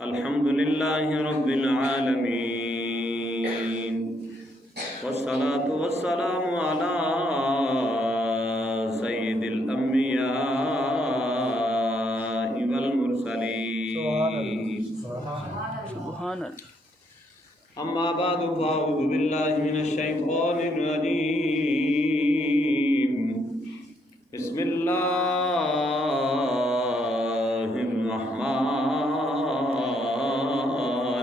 الحمدللہ رب العالمین والصلاة والسلام علی سید الانبیاء والمرسلین سبحان اللہ. اما بعد فاعوذ باللہ من الشیطان الرجیم بسم اللہ الرحمن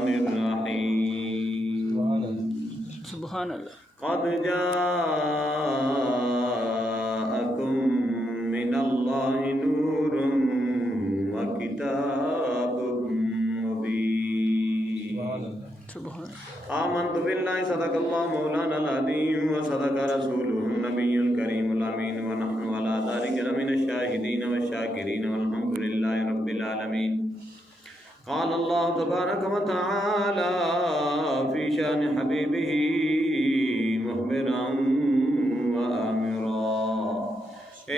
الرحیم. سبحان اللہ. قد جاءکم من اللہ نور وکتاب مبین. سبحان. آمنت باللہ صدق اللہ مولانا العظیم وصدق رسولہ النبی الکریم الامین ونحن علی ذلک لمن الشاہدین والشاکرین والحمد للہ رب العالمین. قال اللہ تبارک وتعالی فی شان حبیبہ مخبرا وآمرا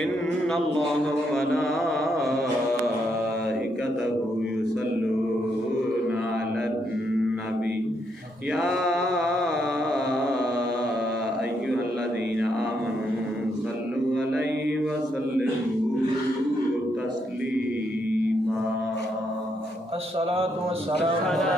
ان اللہ وملائکتہ یصلون علی النبی یا ایھا الذین آمنوا صلوا علیہ وسلموا تسلیما. الصلاة والسلام علی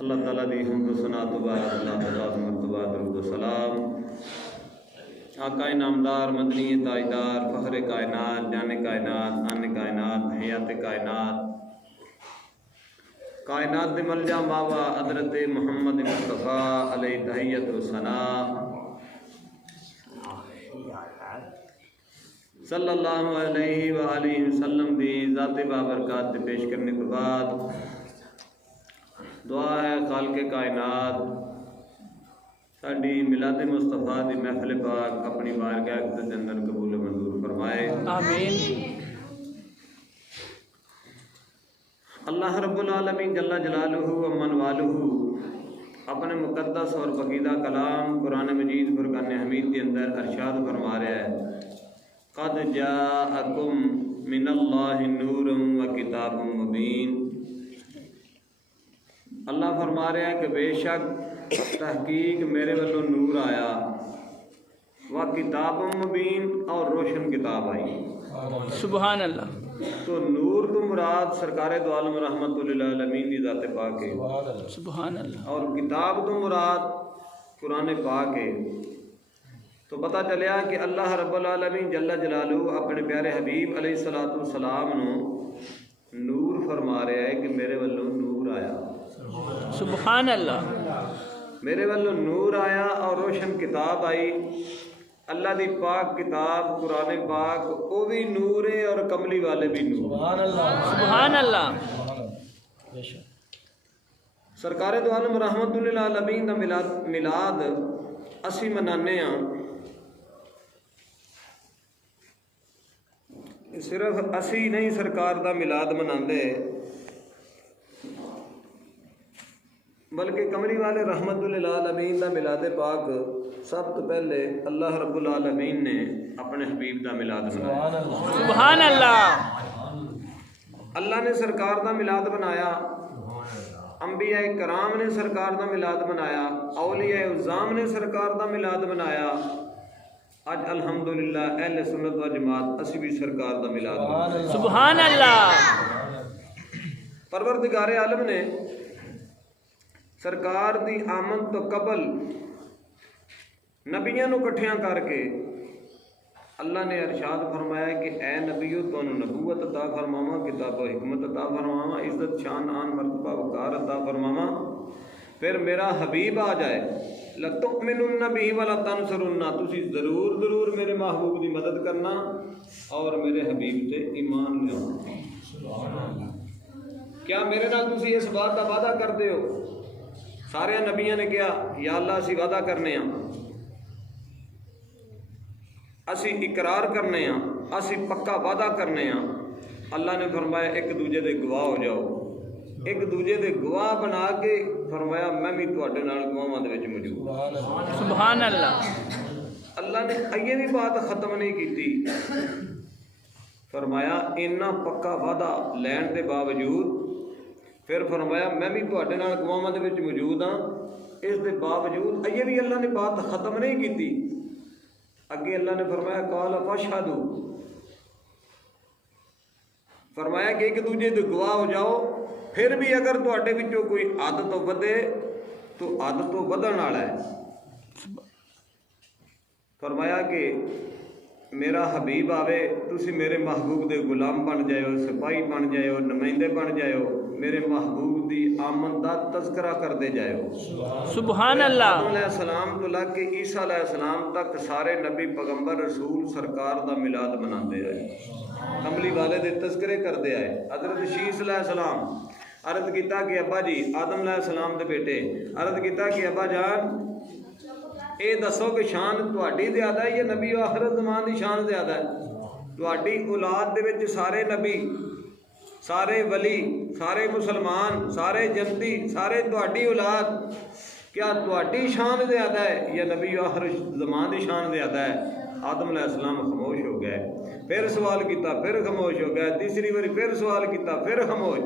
اللہ تعالیٰ دی حمد و ثنا تو بعد اللہ تعالیٰ مرتبہ درود و سلام آقا نامدار مدنی تاجدار فخر کائنات جان کائنات آن کائنات حیات کائنات کائنات دے ملجا ماوا حضرت محمد مصطفیٰ علیہ تحیت و ثنا صلی اللہ علیہ وآلہ وسلم دی ذات بابرکات تے پیش کرنے کے بعد دعا ہے خالق کائنات ساڈی میلاد مصطفیٰ دی محفل پاک اپنی بارگاہ کے اندر قبول منظور فرمائے. آمین. اللہ رب العالمین جل جلالہ ومن والہ اپنے مقدس اور پاکیزہ کلام قرآن مجید فرقان حمید کے اندر ارشاد فرما رہا ہے قد جاءکم من اللہ نور وکتاب مبین. اللہ فرما رہا ہے کہ بے شک تحقیق میرے والوں نور آیا و کتاب مبین اور روشن کتاب آئی. سبحان اللہ. تو نور تو مراد سرکار دو عالم رحمت للعالمین دی ذات پاک ہے. سبحان اللہ. اور کتاب تو مراد قرآن پاک ہے. تو پتہ چلیا کہ اللہ رب العالمین جل جلالہ اپنے پیارے حبیب علیہ الصلوۃ والسلام نو نور فرما رہا ہے کہ میرے والوں نور آیا. سبحان اللہ. میرے والوں نور آیا اور روشن کتاب آئی. اللہ دی پاک کتاب قرآن پاک وہ بھی نور ہے اور کملی والے بھی نور. سبحان اللہ. سبحان اللہ. سرکار دو عالم رحمت للعالمین دا میلاد اسی منانے ہاں. صرف اسی نہیں سرکار دا میلاد مناندے بلکہ کمری والے رحمت للعالمین دا میلاد پاک سب تو پہلے اللہ رب العالمین نے اپنے حبیب دا میلاد بنایا. سبحان اللہ. اللہ نے سرکار دا میلاد بنایا. انبیاء کرام نے سرکار دا میلاد بنایا. اولیاء عظام نے سرکار دا میلاد بنایا. اج الحمدللہ اہل سنت و جماعت اسی بھی سرکار دا میلاد بنایا. سبحان اللہ. پروردگار عالم نے سرکار دی آمد تو قبل نبیاں نو کٹھیاں کر کے اللہ نے ارشاد فرمایا کہ اے نبیو تانوں نبوت عطا فرماواں، کتاب و حکمت عطا فرماواں، عزت شان آن مرتبہ وقار عطا فرماواں، پھر میرا حبیب آ جائے لَتُؤْمِنُنَّ بِهِ وَلَتَنْصُرُنَّ، تسی ضرور ضرور میرے محبوب دی مدد کرنا اور میرے حبیب تے ایمان لیاؤ۔ کیا میرے نال تسی اس بات کا وعدہ کرتے ہو؟ سارے نبیاں نے کہا یا اللہ اسی وعدہ کرنے ہاں، اسی اقرار کرنے ہاں، اسی پکا وعدہ کرنے ہاں۔ اللہ نے فرمایا ایک دوجے دے گواہ ہو جاؤ، ایک دوجے دے گواہ بنا کے فرمایا میں بھی تواڈے نال گواہاں دے وچ موجود۔ سبحان اللہ۔ اللہ نے یہ بھی بات ختم نہیں کیتی، فرمایا اتنا پکا وعدہ لین دے باوجود پھر فرمایا میں بھی تواڈے نال گواہاں دے وچ موجود ہاں۔ اس دے باوجود یہ بھی اللہ نے بات ختم نہیں کیتی، اگے اللہ نے فرمایا قال فاشهدوا، فرمایا کہ ایک دوجے دے گواہ ہو جاؤ، پھر بھی اگر تواڈے وچوں کوئی حد تو ودے تو حد تو ودن والا ہے۔ فرمایا کہ میرا حبیب آوے تسی میرے محبوب دے غلام بن جائے، سپاہی بن جائے، نمائندے بن جائے، میرے محبوب دی آمد دا تذکرہ کرتے جائے۔ سبحان اللہ۔ آدم علیہ السلام تو لگ کے عیسیٰ علیہ السلام تک سارے نبی پیغمبر رسول سرکار دا میلاد مناندے آئے، کملی والے دے تذکرے کردے آئے۔ حضرت شیس علیہ السلام عرض کیتا کہ ابا جی، آدم علیہ السلام دے بیٹے عرض کیتا کہ ابا جان اے دسو کہ شان تواڈی زیادہ ہے یا نبی آخرت زمان دی شان زیادہ ہے؟ تواڈی اولاد دے وچ سارے نبی، سارے ولی، سارے مسلمان، سارے جنتی، سارے تواڈی اولاد، کیا تواڈی شان زیادہ ہے یا نبی آخر زمان دی شان زیادہ ہے؟ آدم علیہ السلام خاموش ہو گئے، پھر سوال کیتا پھر خاموش ہو گئے، تیسری باری پھر سوال کیتا پھر خاموش،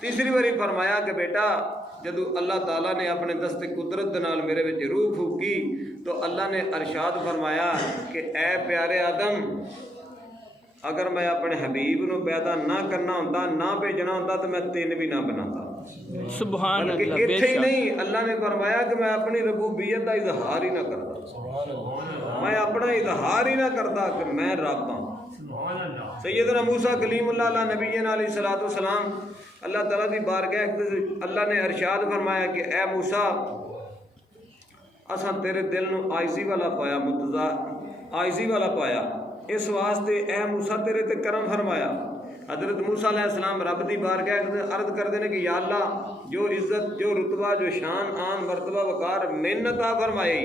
تیسری باری فرمایا کہ بیٹا جدو اللہ تعالیٰ نے اپنے دست قدرت دے نال میرے وچ روح پھونکی تو اللہ نے ارشاد فرمایا کہ اے پیارے آدم، اگر میں اپنے حبیب نو پیدا نہ کرنا ہوندا، نہ بھیجنا ہوندا تو میں تین بھی نہ بناتا۔ سبحان بلکہ اللہ۔ اتنے ہی نہیں، اللہ نے فرمایا کہ میں اپنی ربوبیت کا اظہار ہی نہ کرتا، میں اپنا اظہار ہی نہ کرتا کہ میں رب ہوں۔ سیدنا موسیٰ کلیم اللہ علیہ نبینا علیہ الصلوۃ والسلام اللہ تعالیٰ دی بارگاہ اللہ نے ارشاد فرمایا کہ اے موسیٰ اساں تیرے دل نو عاجزی والا پایا، عاجزی والا پایا، اس واسطے اے موسیٰ تیرے تے کرم فرمایا۔ حضرت موسیٰ علیہ السلام رب دی بارگاہ عرض کردے نے کہ یا اللہ جو عزت، جو رتبہ، جو شان، آن، مرتبہ، وقار مین عطا فرمائی،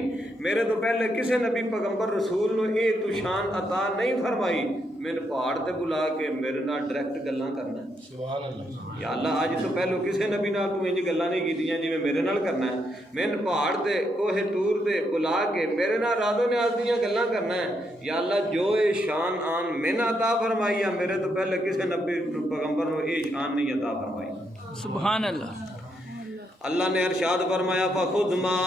میرے تو پہلے کسے نبی پیغمبر رسول نو اے تو شان عطا نہیں فرمائی، میرے پہاڑ تے بلا کے میرے نال ڈائریکٹ گلاں کرنا ہے۔ سبحان اللہ۔ یا اللہ اج تو پہلو کسے نبی نال تو انج گلاں نہیں کیتیاں جویں میرے نال کرنا ہے، مین پہاڑ تے کوہ طور تے بلا کے میرے نال راز و نیاز دیاں گلاں کرنا ہے۔ یا اللہ جو اے شان آن مین عطا فرمائی ہے، میرے تو پہلے کسے نبی پیغمبر نو اے شان نہیں عطا فرمائی۔ سبحان اللہ۔ اللہ نے ارشاد فرمایا فخذ ما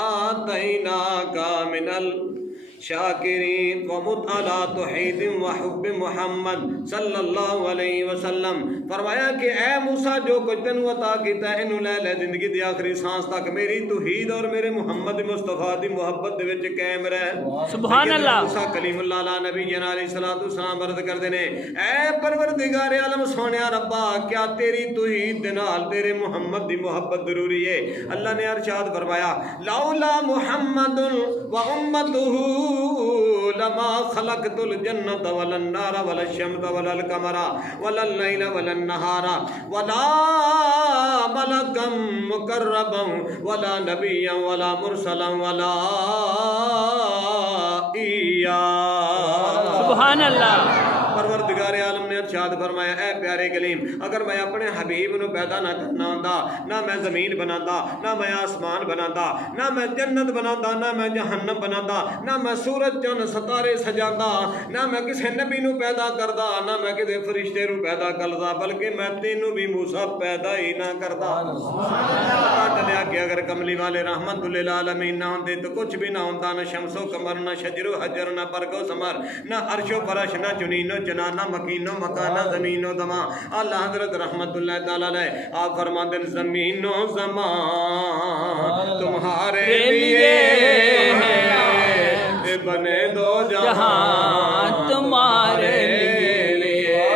آتیناک من الشاکرین ومت علی توحید وحب محمد صلی اللہ علیہ وسلم، فرمایا کہ اے موسیٰ جو کچھ تینوں عطا کیتا ہے انہوں لے لے زندگی دی آخری سانس تک میری توحید اور میرے محمد مصطفیٰ دی محبت دے وچ قائم رہ۔ سبحان اللہ۔ موسیٰ کلیم اللہ علیہ نبی جنا علیہ الصلوۃ والسلام عرض کردے نے اے پروردگار عالم سونیا ربا کیا تیری توحید دے نال تیرے محمد دی محبت ضروری ہے؟ اللہ نے ارشاد فرمایا لولا محمد و امتہ لما خلقت الجنۃ ولا النار ولا الشمس ولا القمر ولا الليل ولا النهار ولا ملكا مقربا ولا نبيا ولا مرسلا ولا سبحان اللہ۔ پروردگار عالم نے ارشاد فرمایا اے پیارے کلیم اگر میں اپنے حبیب نو پیدا نہ کرنا ہوندا، نہ میں زمین بناتا، نہ میں آسمان بناتا، نہ میں جنت بناتا، نہ میں جہنم بناتا، نہ میں سورج چند ستارے سجاتا، نہ میں کسی نبی نو پیدا کردا، نہ میں کسی فرشتے نو پیدا کردا، بلکہ میں تینوں بھی موسیٰ پیدا ہی نہ کردا۔ پتا چلیا کہ اگر کملی والے رحمت للعالمین نہ ہوندے تو کچھ بھی نہ ہوندا، نہ شمس و قمر، نہ شجر و حجر، نہ برگ و ثمر، نہ عرش و فرش، نہ جنین و جنان، نہ مکین و مکان، کانا زمین و زمان. اللہ حضرت رحمت اللہ تعالیٰ علیہ آپ فرماتے ہیں زمین و زمان تمہارے لیے بنے دو جہاں تمہارے لیے.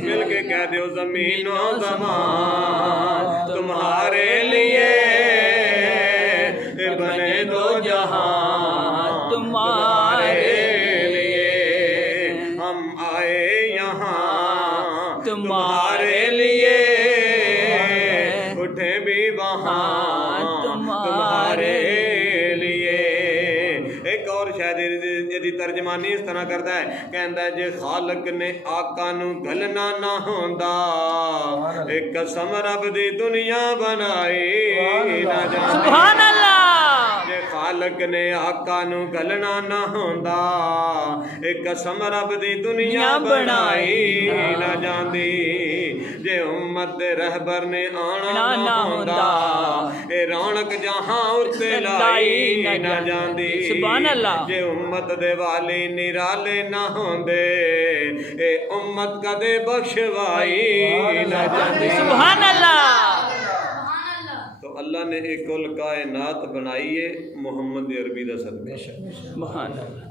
مل کے کہہ دیو زمین و زمان تمہارے لیے بنے دو جہاں تمہارے لیے. ہم آئے یہاں تمہارے لیے اٹھے بھی وہاں تمہارے لیے. ایک اور شاید جدی ترجمانی اس طرح کرتا ہے کہندا ہے جے خالق نے آقا نو گلنا نہ ہوندا ایک قسم رب دی دنیا بنائی نہ جاندی. سبحان اللہ. جے خالق نے آقا نو گلنا نہ ہوندا ایک قسم رب دی دنیا بنائی نہ جاندی. جے امت دے رہبر نے آنا نہ ہوندا اے رونق جہاں اتے لائی نہ جاندی. سبحان اللہ. جے امت دے والی نرالے نہ ہوندے اے امت کدے بخشوائی نہ جاندی. سبحان اللہ. تو اللہ نے ایک کل کائنات بنائی ہے محمد عربی دا صدقہ. سبحان اللہ.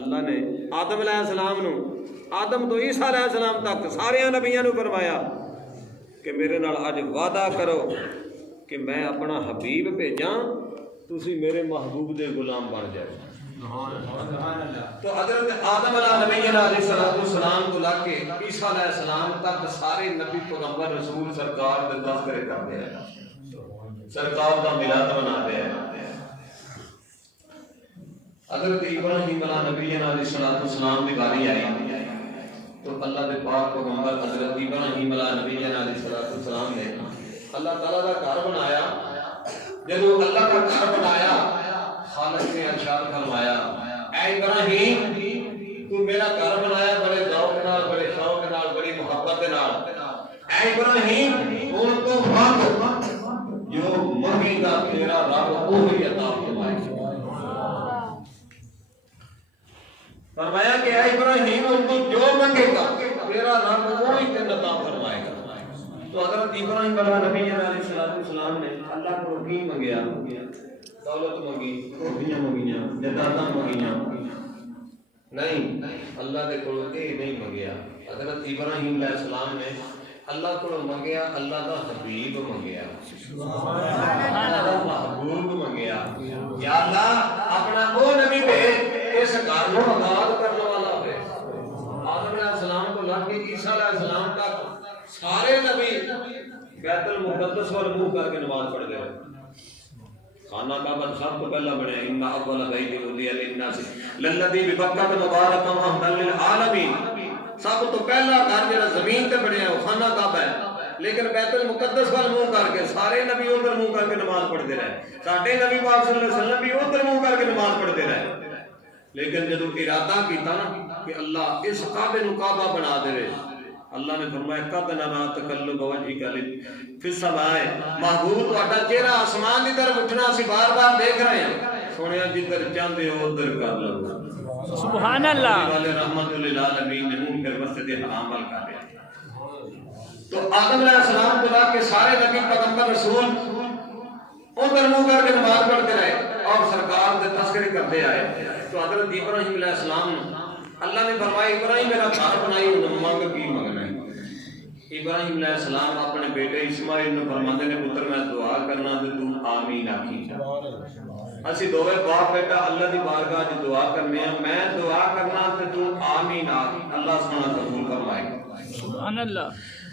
اللہ نے آدم علیہ السلام نو آدم تو عیسیٰ علیہ السلام تک سارے نبیوں نو فرمایا کہ میرے نال اج وعدہ کرو کہ میں اپنا حبیب بھیجاں تسی میرے محبوب دے غلام بن جائے. تو حضرت آدم علیہ السلام کو لگ کے عیسیٰ علیہ السلام تک سارے نبی پیغمبر رسول سرکار دے تذکرے کرتے ہیں سرکار دا میلاد مناتے ہیں. حضرت ابراہیم علیہ نبی علیہ السلام کی باری آئی تو اللہ دے پاک پیغمبر حضرت ابراہیم علیہ نبی علیہ السلام نے اللہ تعالیٰ کا گھر بنایا. جب اللہ کا گھر بنایا خالق نے ارشاد فرمایا اے ابراہیم تو میرا گھر بنایا بڑے ذوق نال بڑے شوق نال بڑی محبت نال. اے ابراہیم ان کو مانگ جو منگے گا تیرا رب وہی عطا فرمائے گا. فرمایا کہ اے ابراہیم ان کو جو منگے گا تیرا رب وہی عطا فرمائے گا. تو حضرت ابراہیم علیہ نبی علیہ السلام نے اللہ کو کی منگیا دولت منگی روٹیاں منگیاں جائیداداں منگیاں نہیں اللہ دے کول اے نہیں منگیا. حضرت ابراہیم علیہ السلام نے اللہ کو منگیا اللہ دا حبیب منگیا اللہ دا محبوب منگیا. یا اللہ اپنا وہ نبی بھیج اس گھر کو آباد کرنے والا ہے. آدم علیہ السلام کو لگ کے عیسیٰ علیہ السلام تک سارے نبی بیت المقدس پر منہ کر کے نماز پڑھتے رہے. خانہ کعبہ سب تو پہلا بنے ان اول بیت وضع للناس للذی ببکۃ مبارکا وہدی للعالمین. سب تو پہلا گھر جڑا زمین تے بنیا وہ خانہ کعبہ ہے لیکن بیت المقدس پر منہ کر کے سارے نبی ادھر منہ کر کے نماز پڑھتے رہے. ساڈے نبی پاک صلی اللہ علیہ وسلم بھی ادھر منہ کر کے نماز پڑھتے رہے. لیکن جب ارادہ کیتا نا کہ اللہ اس کعبے نو کعبہ بنا دے اللہ نے فرمایا قد نرا تقلب وجهک فی السماء. محبوب تہاڈا چہرہ آسمان کی طرف اٹھنا اسی بار بار دیکھ رہے ہیں. سنیا جدھر چاہتے ہو ادھر کر لو. سبحان اللہ. رحمت للعالمین نے منہ پھر مسجد حرام ول کر دیا. تو آدم علیہ السلام کو لا کے سارے نبی پیغمبر رسول ادھر منہ کر کے نماز پڑھتے رہے اور سرکار کے تذکرے کرتے آئے. تو حضرت ابراہیم علیہ السلام اللہ نے فرمایا ابراہیم میرا گھر بنائی مانگ کی منگنا ہے. ابراہیم علیہ السلام اپنے بیٹے اسماعیل نے فرماتے نے پتر میں دعا کرنا تے تو آمین آکھی. اسی دوویں باپ بیٹا اللہ دی بارگاہ وچ دعا کرنے ہیں میں دعا کرنا تے تو آمین آکھ اللہ سبحانہ قبول فرمائے گا. سبحان اللہ.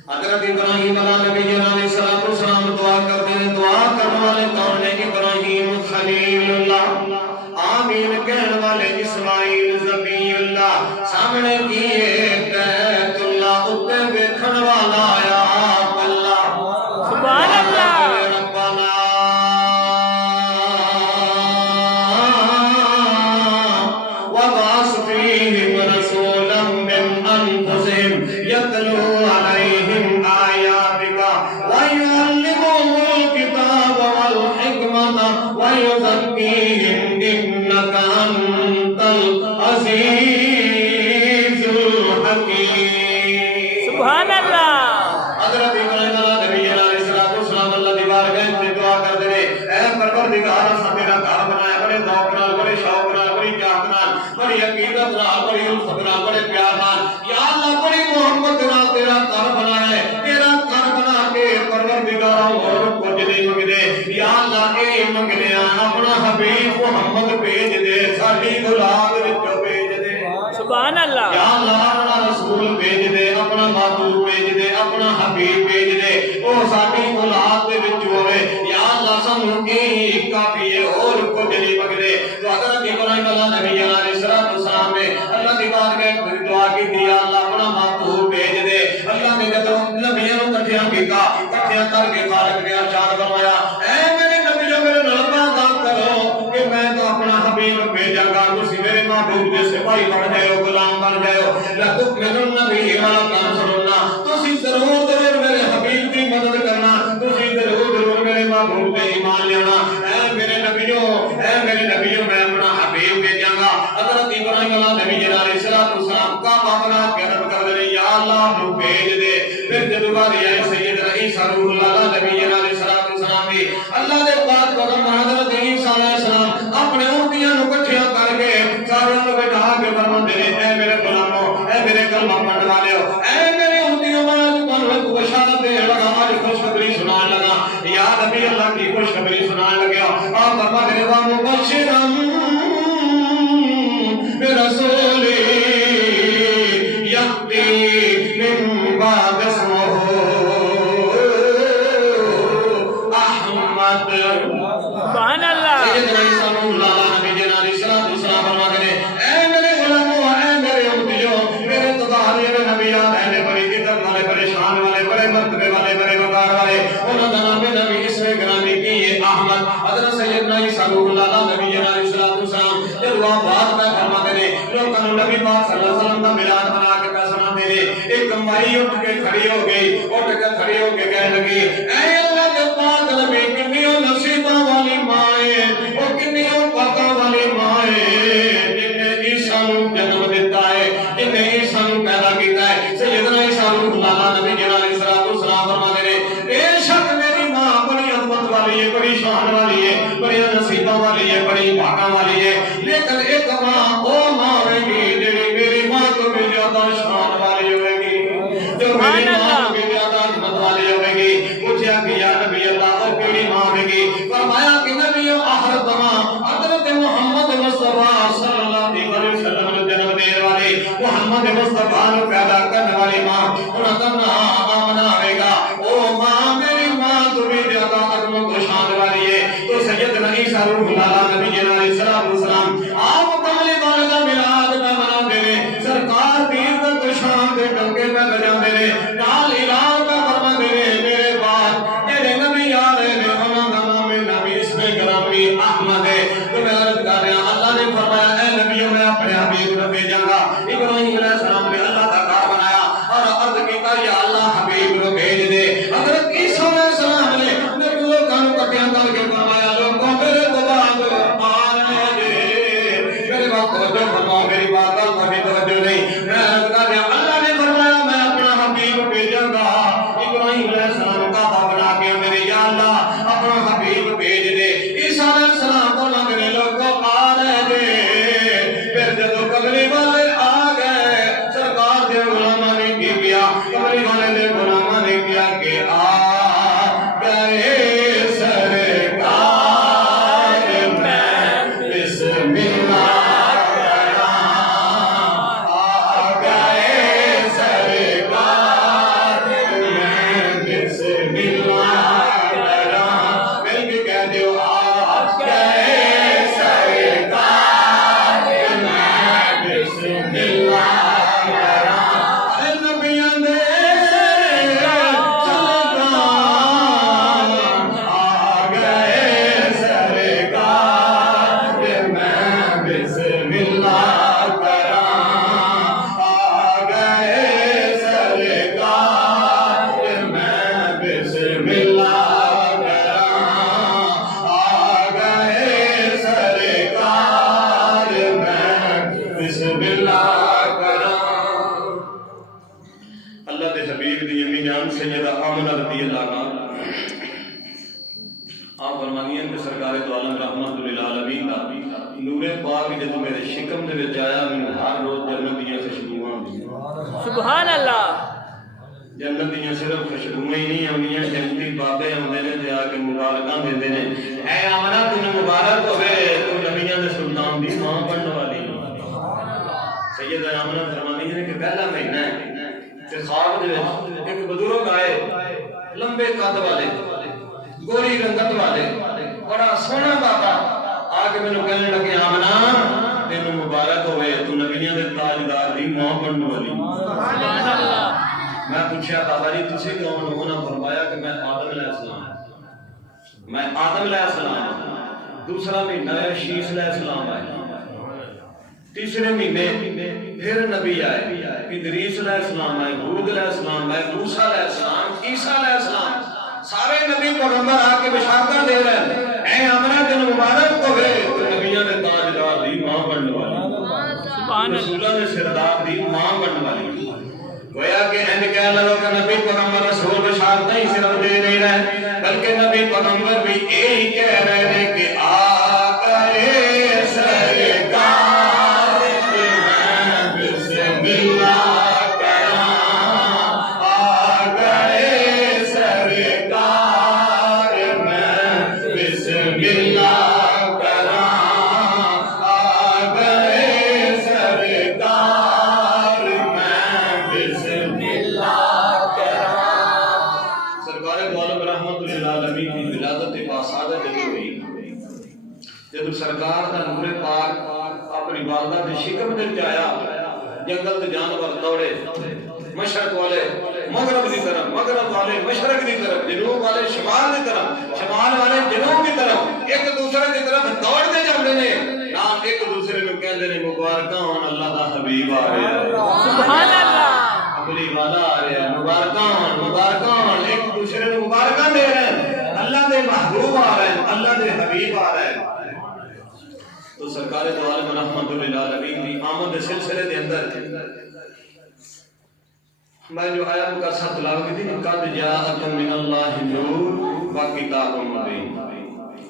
حضرت ابراہیم علیہ نبی علیہ السلام دعا کرتے ہیں. دعا کرنے والے کون ہیں؟ ابراہیم خلیل اللہ. آمین کہنے والے اسماعیل ذبی اللہ. سامنے کیے بیت اللہ اتے ویکھن والا آیا اللہ. سبحان اللہ. ربنا وبعث فیہم رسولا من انفسہم یتلو علیہم آیاتک ویعلمہم منگنے اپنا حبیب محمد بھیج دے ساڈی اولاد وچوں بھیج دے سبحان اللہ یا اللہ اپنا رسول بھیج دے اپنا محبوب بھیج دے اپنا حبیب بھیج دے او ساڈی اولاد دے وچ ہوے یا اللہ سانوں کی کافی ہے اور کچھ نہیں منگدے تو حضرت ابراہیم نبی علیہ السلام نے اللہ دی بارگاہ میں دعا کی یا اللہ اپنا محبوب بھیج دے اللہ نے جب نبیوں کو کٹھیاں کیتا کٹھیاں کر کے خالق نے ارشاد فرمایا اے میرے نبیوں میرے رب عطا کرو کہ میں تو اپنا حبیب بھیجا گا تسی میرے محبوب دے سپاہی بن جائے غلام بن جائے لتؤمنن به ولتنصرن تسی ضرور میرے حبیب کی مدد کرنا تسی ضرور میرے محبوب پہ ایمان لینا اے میرے نبیوں میں اپنا حبیب بھیجاں گا حضرت ابراہیم نبی علیہ السلام کا بابنا کرم کر دے یا اللہ نو بھیج دے پھر جب باری آئی سیدنا عیسیٰ روح اللہ نبی علیہ السلام دی اللہ دے پاک قدم حضرت عیسیٰ علیہ السلام اپنے امتیاں نو کٹھیاں کر کے سارے نو بٹھا کے فرماندے نے اے میرے غلاموں اے میرے کلمہ پڑھنے والےو اے میرے امتیوں میں تمہیں بشارت دے لگا آج خوشخبری سنان لگا یا نبی اللہ کی خوشخبری سنان لگا آپ فرماتے ہیں وَمُبَشِّرًا بِرَسُولٍ يَأْتِي مِن بَعْدِ اسْمُهُ أَحْمَدُ سبحان اللہ سیدنا عیسیٰ اللہ نبی علیہ السلام فرماتے ہیں اے میرے غلاموں اے میرے امتیوں میرے تباہی میں نبیان ہیں بڑی عزت والے بڑے شان والے بڑے مرتبے والے بڑے وقار والے انہوں نے نام نبی اس میں گرامی کی یہ احمد حضرت سیدنا عیسیٰ اللہ نبی علیہ السلام یہ دعا بات میں فرماتے ہیں لوگوں نے نبی پاک صلی اللہ علیہ وسلم کا میلاد بنا کے پیسنا دے دے ایک مائی اٹھ کے کھڑی ہو کے کہنے لگی اے اللہ کے پاک نبی کنیوں نصیبہ والی مائیں اور کنیوں پاکا والی مائیں جن نے عیسیٰ نو جنم دیتا ہے جن نے عیسیٰ نو پیدا کیتا ہے سیدنا عیسیٰ اللہ نبی علیہ السلام فرماتے ہیں بے شک میری ماں بڑی عظمت والی ہے بڑی شان والی ہے بڑی نصیبہ والی ہے بڑی پاکا والی ہے لیکن ایک ماں وہ ماں ہوئے گی جو میری ماں تو بھی زیادہ شان والی ہوئے گی جو میری ماں تو بھی زیادہ عظمت والی ہوئے گی پوچھا کہ یا نبی اللہ وہ میری ماں ہوئے گی فرمایا کہ نبی آخر زمان حضرت محمد مصطفیٰ صلی اللہ علیہ وسلم نے جنم دے والی محمد مصطفیٰ نے پیدا کرنے والی ماں انہاں کا آمنہ آئے گا او ماں میری ماں تو بھی زیادہ عظمت و شان والی ہے تو سیدنا عیسیٰ روح اللہ نبی علیہ السلام آپ کملی والدہ میلاد میں منا دے رہے سرکار دیر تک شان دے ڈنگے میں بجا دے رہے نال اعلان کا فرما دے رہے میرے بعد میرے نبی آ رہے ہیں انہوں کا نام نبی اس میں گرامی احمد ہے تو میں عرض کر رہا اللہ نے فرمایا اے نبیوں میں اپنے حبیب کو بھیجاں گا ابراہیم علیہ السلام نے اللہ کا کار بنایا اور عرض کیتا یا اللہ حبیب کو بھیج دے حضرت عیسیٰ علیہ السلام نے نبیوں کا کٹیاں کر کے فرمایا لوگوں میرے کو بعد آنے دے میرے بات توجہ فرماؤ میری بات کا کبھی توجہ نہیں میں عرض کر رہا اللہ نے فرمایا میں اپنا حبیب بھیجاں گا ابراہیم علیہ السلام کا بنا کے میرے یا اللہ اپنا حبیب بھیج دے عیسیٰ علیہ السلام کو میرے لوگوں آنے دے پھر جب قبری والے آ گئے سرکار دے غلامہ نے کی کیا قبری والے دے غلامہ نے کیا کہ آ گئے سرکار میں بسم اللہ آ گئے سرکار میں بسم اللہ مل کے کہہ دیو آ گئے سرکار میں بسم اللہ اے نبیوں دے اللہ دے حبیب دی امی جان سیدہ آمنہ رضی اللہ عنہ آپ فرمانی ہیں کہ سرکار دو عالم رحمت للعالمین کا نور پاک جب میرے شکم دے وچ آیا میں ہر روز جنت دیاں سے شروع ہوں سبحان اللہ جنت دیاں صرف خوشبوئیں ہی نہیں آندیاں، جنتی بابے آندے نے تے آ کے مبارکاں دیندے نے، اے آمنہ تینوں مبارک ہوے تو نبیاں دے سلطان دی ماں بنن والی۔ سیدہ آمنہ فرماندی ہے کہ پہلا مہینہ ہے تے خواب دے وچ ایک بزرگ آئے، لمبے قد والے، گوری رنگت والے، بڑا سونا بابا، آ کے مینوں کہنے لگے آمنہ تینوں مبارک ہوئے تو نبیاں دے تاجدار دی ماں بنن والی۔ سبحان اللہ۔ میں پوچھا بابا جی تسی کون ہو؟ انہاں فرمایا کہ میں آدم علیہ السلام ہوں، میں آدم علیہ السلام ہوں۔ دوسرا مہینہ ہے شیس علیہ السلام آئے، تیسرے مہینے پھر نبی آئے، ادریس علیہ السلام آئے، ہود علیہ السلام آئے، موسیٰ علیہ السلام، عیسیٰ علیہ السلام، سارے نبی پیغمبر آ کے بشارتاں دے رہے ہیں، اے آمنہ تینوں مبارک ہوے تو نبیاں دے تاجدار دی ماں بنن والی، رسولاں دے سردار دی ماں بنن والی۔ گویا کہ انج کہہ لو کہ نبی پیغمبر رسول بشارتاں ہی صرف دے نہیں رہے بلکہ نبی پیغمبر بھی یہی کہہ رہے ہیں کہ آقا سرکار میں بسم اللہ کراں، آقا سرکار میں بسم اللہ کراں، آقا سرکار میں بسم اللہ کراں۔ سرکار دو عالم رحمت للعالمین کی ولادت باسعادت جدو ہوئی، جدو سرکار دا نور پاک اپنی والدہ دے شکم دے آیا، جنگل دے جانور دوڑے، مشرق والے مغرب دی طرف، مغرب والے مشرق دی طرف، جنوب والے شمال دی طرف، شمال والے جنوب دی طرف، ایک دوسرے دی طرف دوڑتے جاندے نے، نام ایک دوسرے نوں کہندے نے مبارکاں ہون اللہ دا حبیب آ رہا ہے، سبحان اللہ۔ اپنی والا آ رہا ہے، مبارکاں ہون، ایک دوسرے نوں مبارکاں دے رہے ہیں، اللہ دے محبوب آ رہے ہیں، اللہ دے حبیب آ رہے ہیں۔ تو سرکار دو عالم رحمت للعالمین دی آمد دے سلسلے دے اندر میں جو آیت کا ساتھ تلاوت کی تھی، قد جاءکم من اللہ نور و کتاب مبین،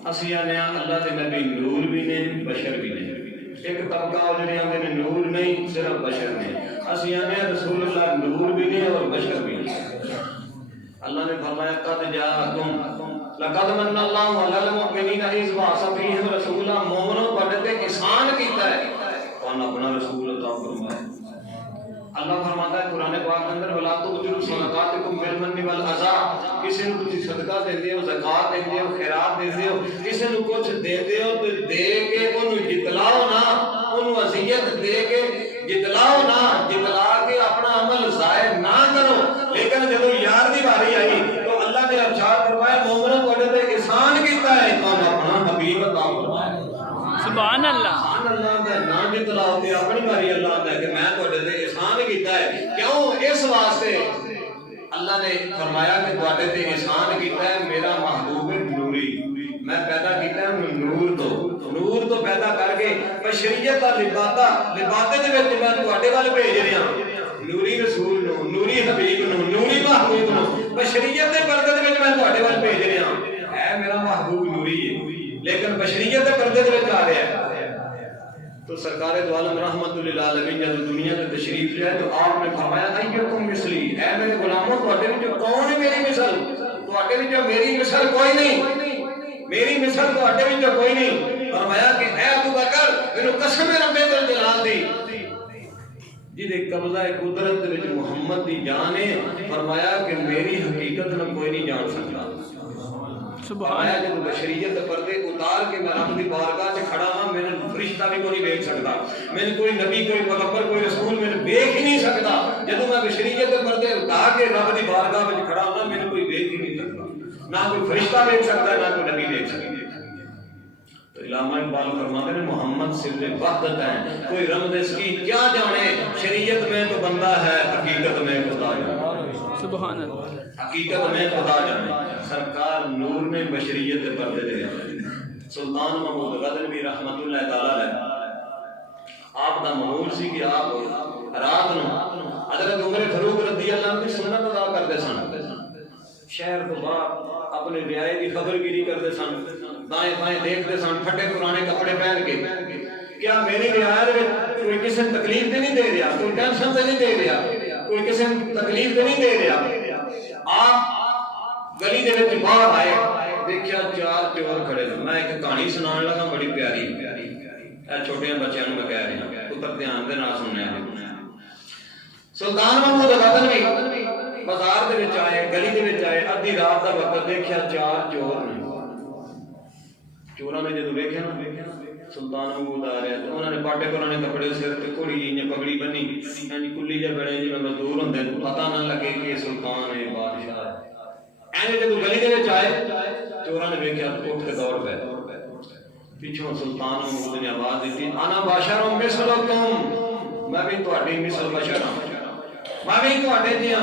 اسی آنے اللہ دے نبی نور بھی نے بشر بھی نے، ایک طبقہ ہو جنہیں آنے نے نور نہیں صرف بشر نے، اسی آنے رسول اللہ نور بھی نے اور بشر بھی نے۔ اللہ نے فرمایا قد جاءکم لقد من اللہ علی المؤمنین اذ بعث فیہم رسولا، مومنوں پر تے احسان کیتا ہے کون اپنا رسول عطا فرمایا۔ اللہ فرماتا ہے قرآن پاک کے اندر وَلَا تُبْطِلُوا صَدَقَاتِكُمْ بِالْمَنِّ وَالْأَذَىٰ، کسی نوں تسی صدقہ دیندے ہو، زکات دیندے ہو، خیرات دیندے ہو، کسی نوں کچھ دیندے ہو تو دے کے اونوں جتلاؤ نہ، اونوں اذیت دے کے جتلاؤ نہ، جتلا کے اپنا عمل ضائع نہ کرو۔ لیکن جب یار دی باری آئی تو اللہ نے ارشاد فرمایا مومنوں کو تے احسان کیتا ہے کون اپنا حبیب عطا فرمایا۔ سبحان اللہ۔ سبحان اللہ دا نام جتلاؤ تے اپنی باری اللہ دا کہ میں تواڈے تے احسان کیتا ہے، کیوں؟ اس واسطے اللہ نے فرمایا کہ تواڈے تے احسان کیتا ہے میرا محبوب نوری، میں پیدا کیتا ہے نور تو پیدا کر کے بشریت دا لبادے دے وچ میں تواڈے ول بھیج رہا ہوں، نوری رسول نو، نوری حبیب نو، نوری محبوب نو بشریت دے پردے دے وچ میں تواڈے ول بھیج رہا ہوں۔ اے میرا محبوب نوری ہے لیکن بشریت دے پردے دے وچ آ رہا ہے۔ تو سرکار دو عالم رحمت للعالمین جب دنیا میں تشریف لے تو آپ نے فرمایا ایکم مثلی، اے میرے غلاموں تواڈے وچ کون ہے میری مثل؟ تواڈے وچ میری مثل کوئی نہیں، میری مثل تواڈے وچ کوئی نہیں۔ فرمایا کہ اے ابو بکر مینوں قسم رب الجلال دی جدے قبضہ قدرت وچ محمد دی جان ہے، فرمایا کہ میری حقیقت نہ کوئی نہیں جان سکتا۔ فرمایا جب بشریت پردے اتار کے میں رب دی بارگاہ سے کھڑا ہاں، میرے فرشتہ بھی کوئی دیکھ سکتا، میرے کوئی نبی کوئی پیغمبر کوئی رسول میرے دیکھ ہی نہیں سکتا۔ جب میں بشریت پردے اتار کے رب دی بارگاہ میں کھڑا ہاں، میرے کوئی دیکھ ہی نہیں سکتا، نہ کوئی فرشتہ دیکھ سکتا نہ کوئی نبی دیکھ سکتا۔ تو علامہ اقبال فرماتے ہیں محمد سر وحدت ہے، کوئی رمز اس کی کیا جانے، شریعت میں تو بندہ ہے حقیقت میں خدا جانے، سبحان اللہ، حقیقت میں خدا جانے۔ سرکار نور نے بشریت پردے دے سلطان محمود غزنوی رحمت اللہ تعالی علیہ آپ دا معمول سی کہ آپ رات نو حضرت عمر فاروق رضی اللہ عنہ کی سنت ادا کرتے سن، شہر تو باہر اپنے رعایا کی خبر گیری کرتے سن، دائیں بائیں دیکھتے سن، پھٹے پرانے کپڑے پہن کے، کیا میری رعایا میں کوئی کسی تکلیف تے نہیں دے رہا، کوئی ٹینشن تے نہیں دے رہا، کوئی کسی تکلیف تے نہیں دے رہا۔ آپ گلی دے وچ باہر آئے دیکھیا 4 چور کھڑے نے. میں ایک کہانی سنان لگا بڑی پیاری اے چھوٹے بچیاں نوں میں کہہ رہا پتر دھیان دے نال سنیا. سلطان محمود غزنوی بازار دے وچ آئے گلی دے وچ آئے ادھی رات دا وقت دیکھیا 4 چور نے. چوراں نے جدوں ویکھیا نا سلطان محمود آ رہا تو انہوں نے پاٹے پرانے کپڑے سر تے گھوڑی جی پگڑی بنی کلی جہ بنے جی مزدور ہوندے پتہ نہ لگے کہ سلطان ہے بادشاہ ہے. ایویں جدوں گلی دے وچ آئے چوراں نے ویکھیا اٹھ کے دوڑ پے. پیچھوں سلطان محمود نے آواز دیتی انا بشر مثلکم میں بھی تہاڈی مثل بشر ہاں میں بھی تہاڈے جیاں.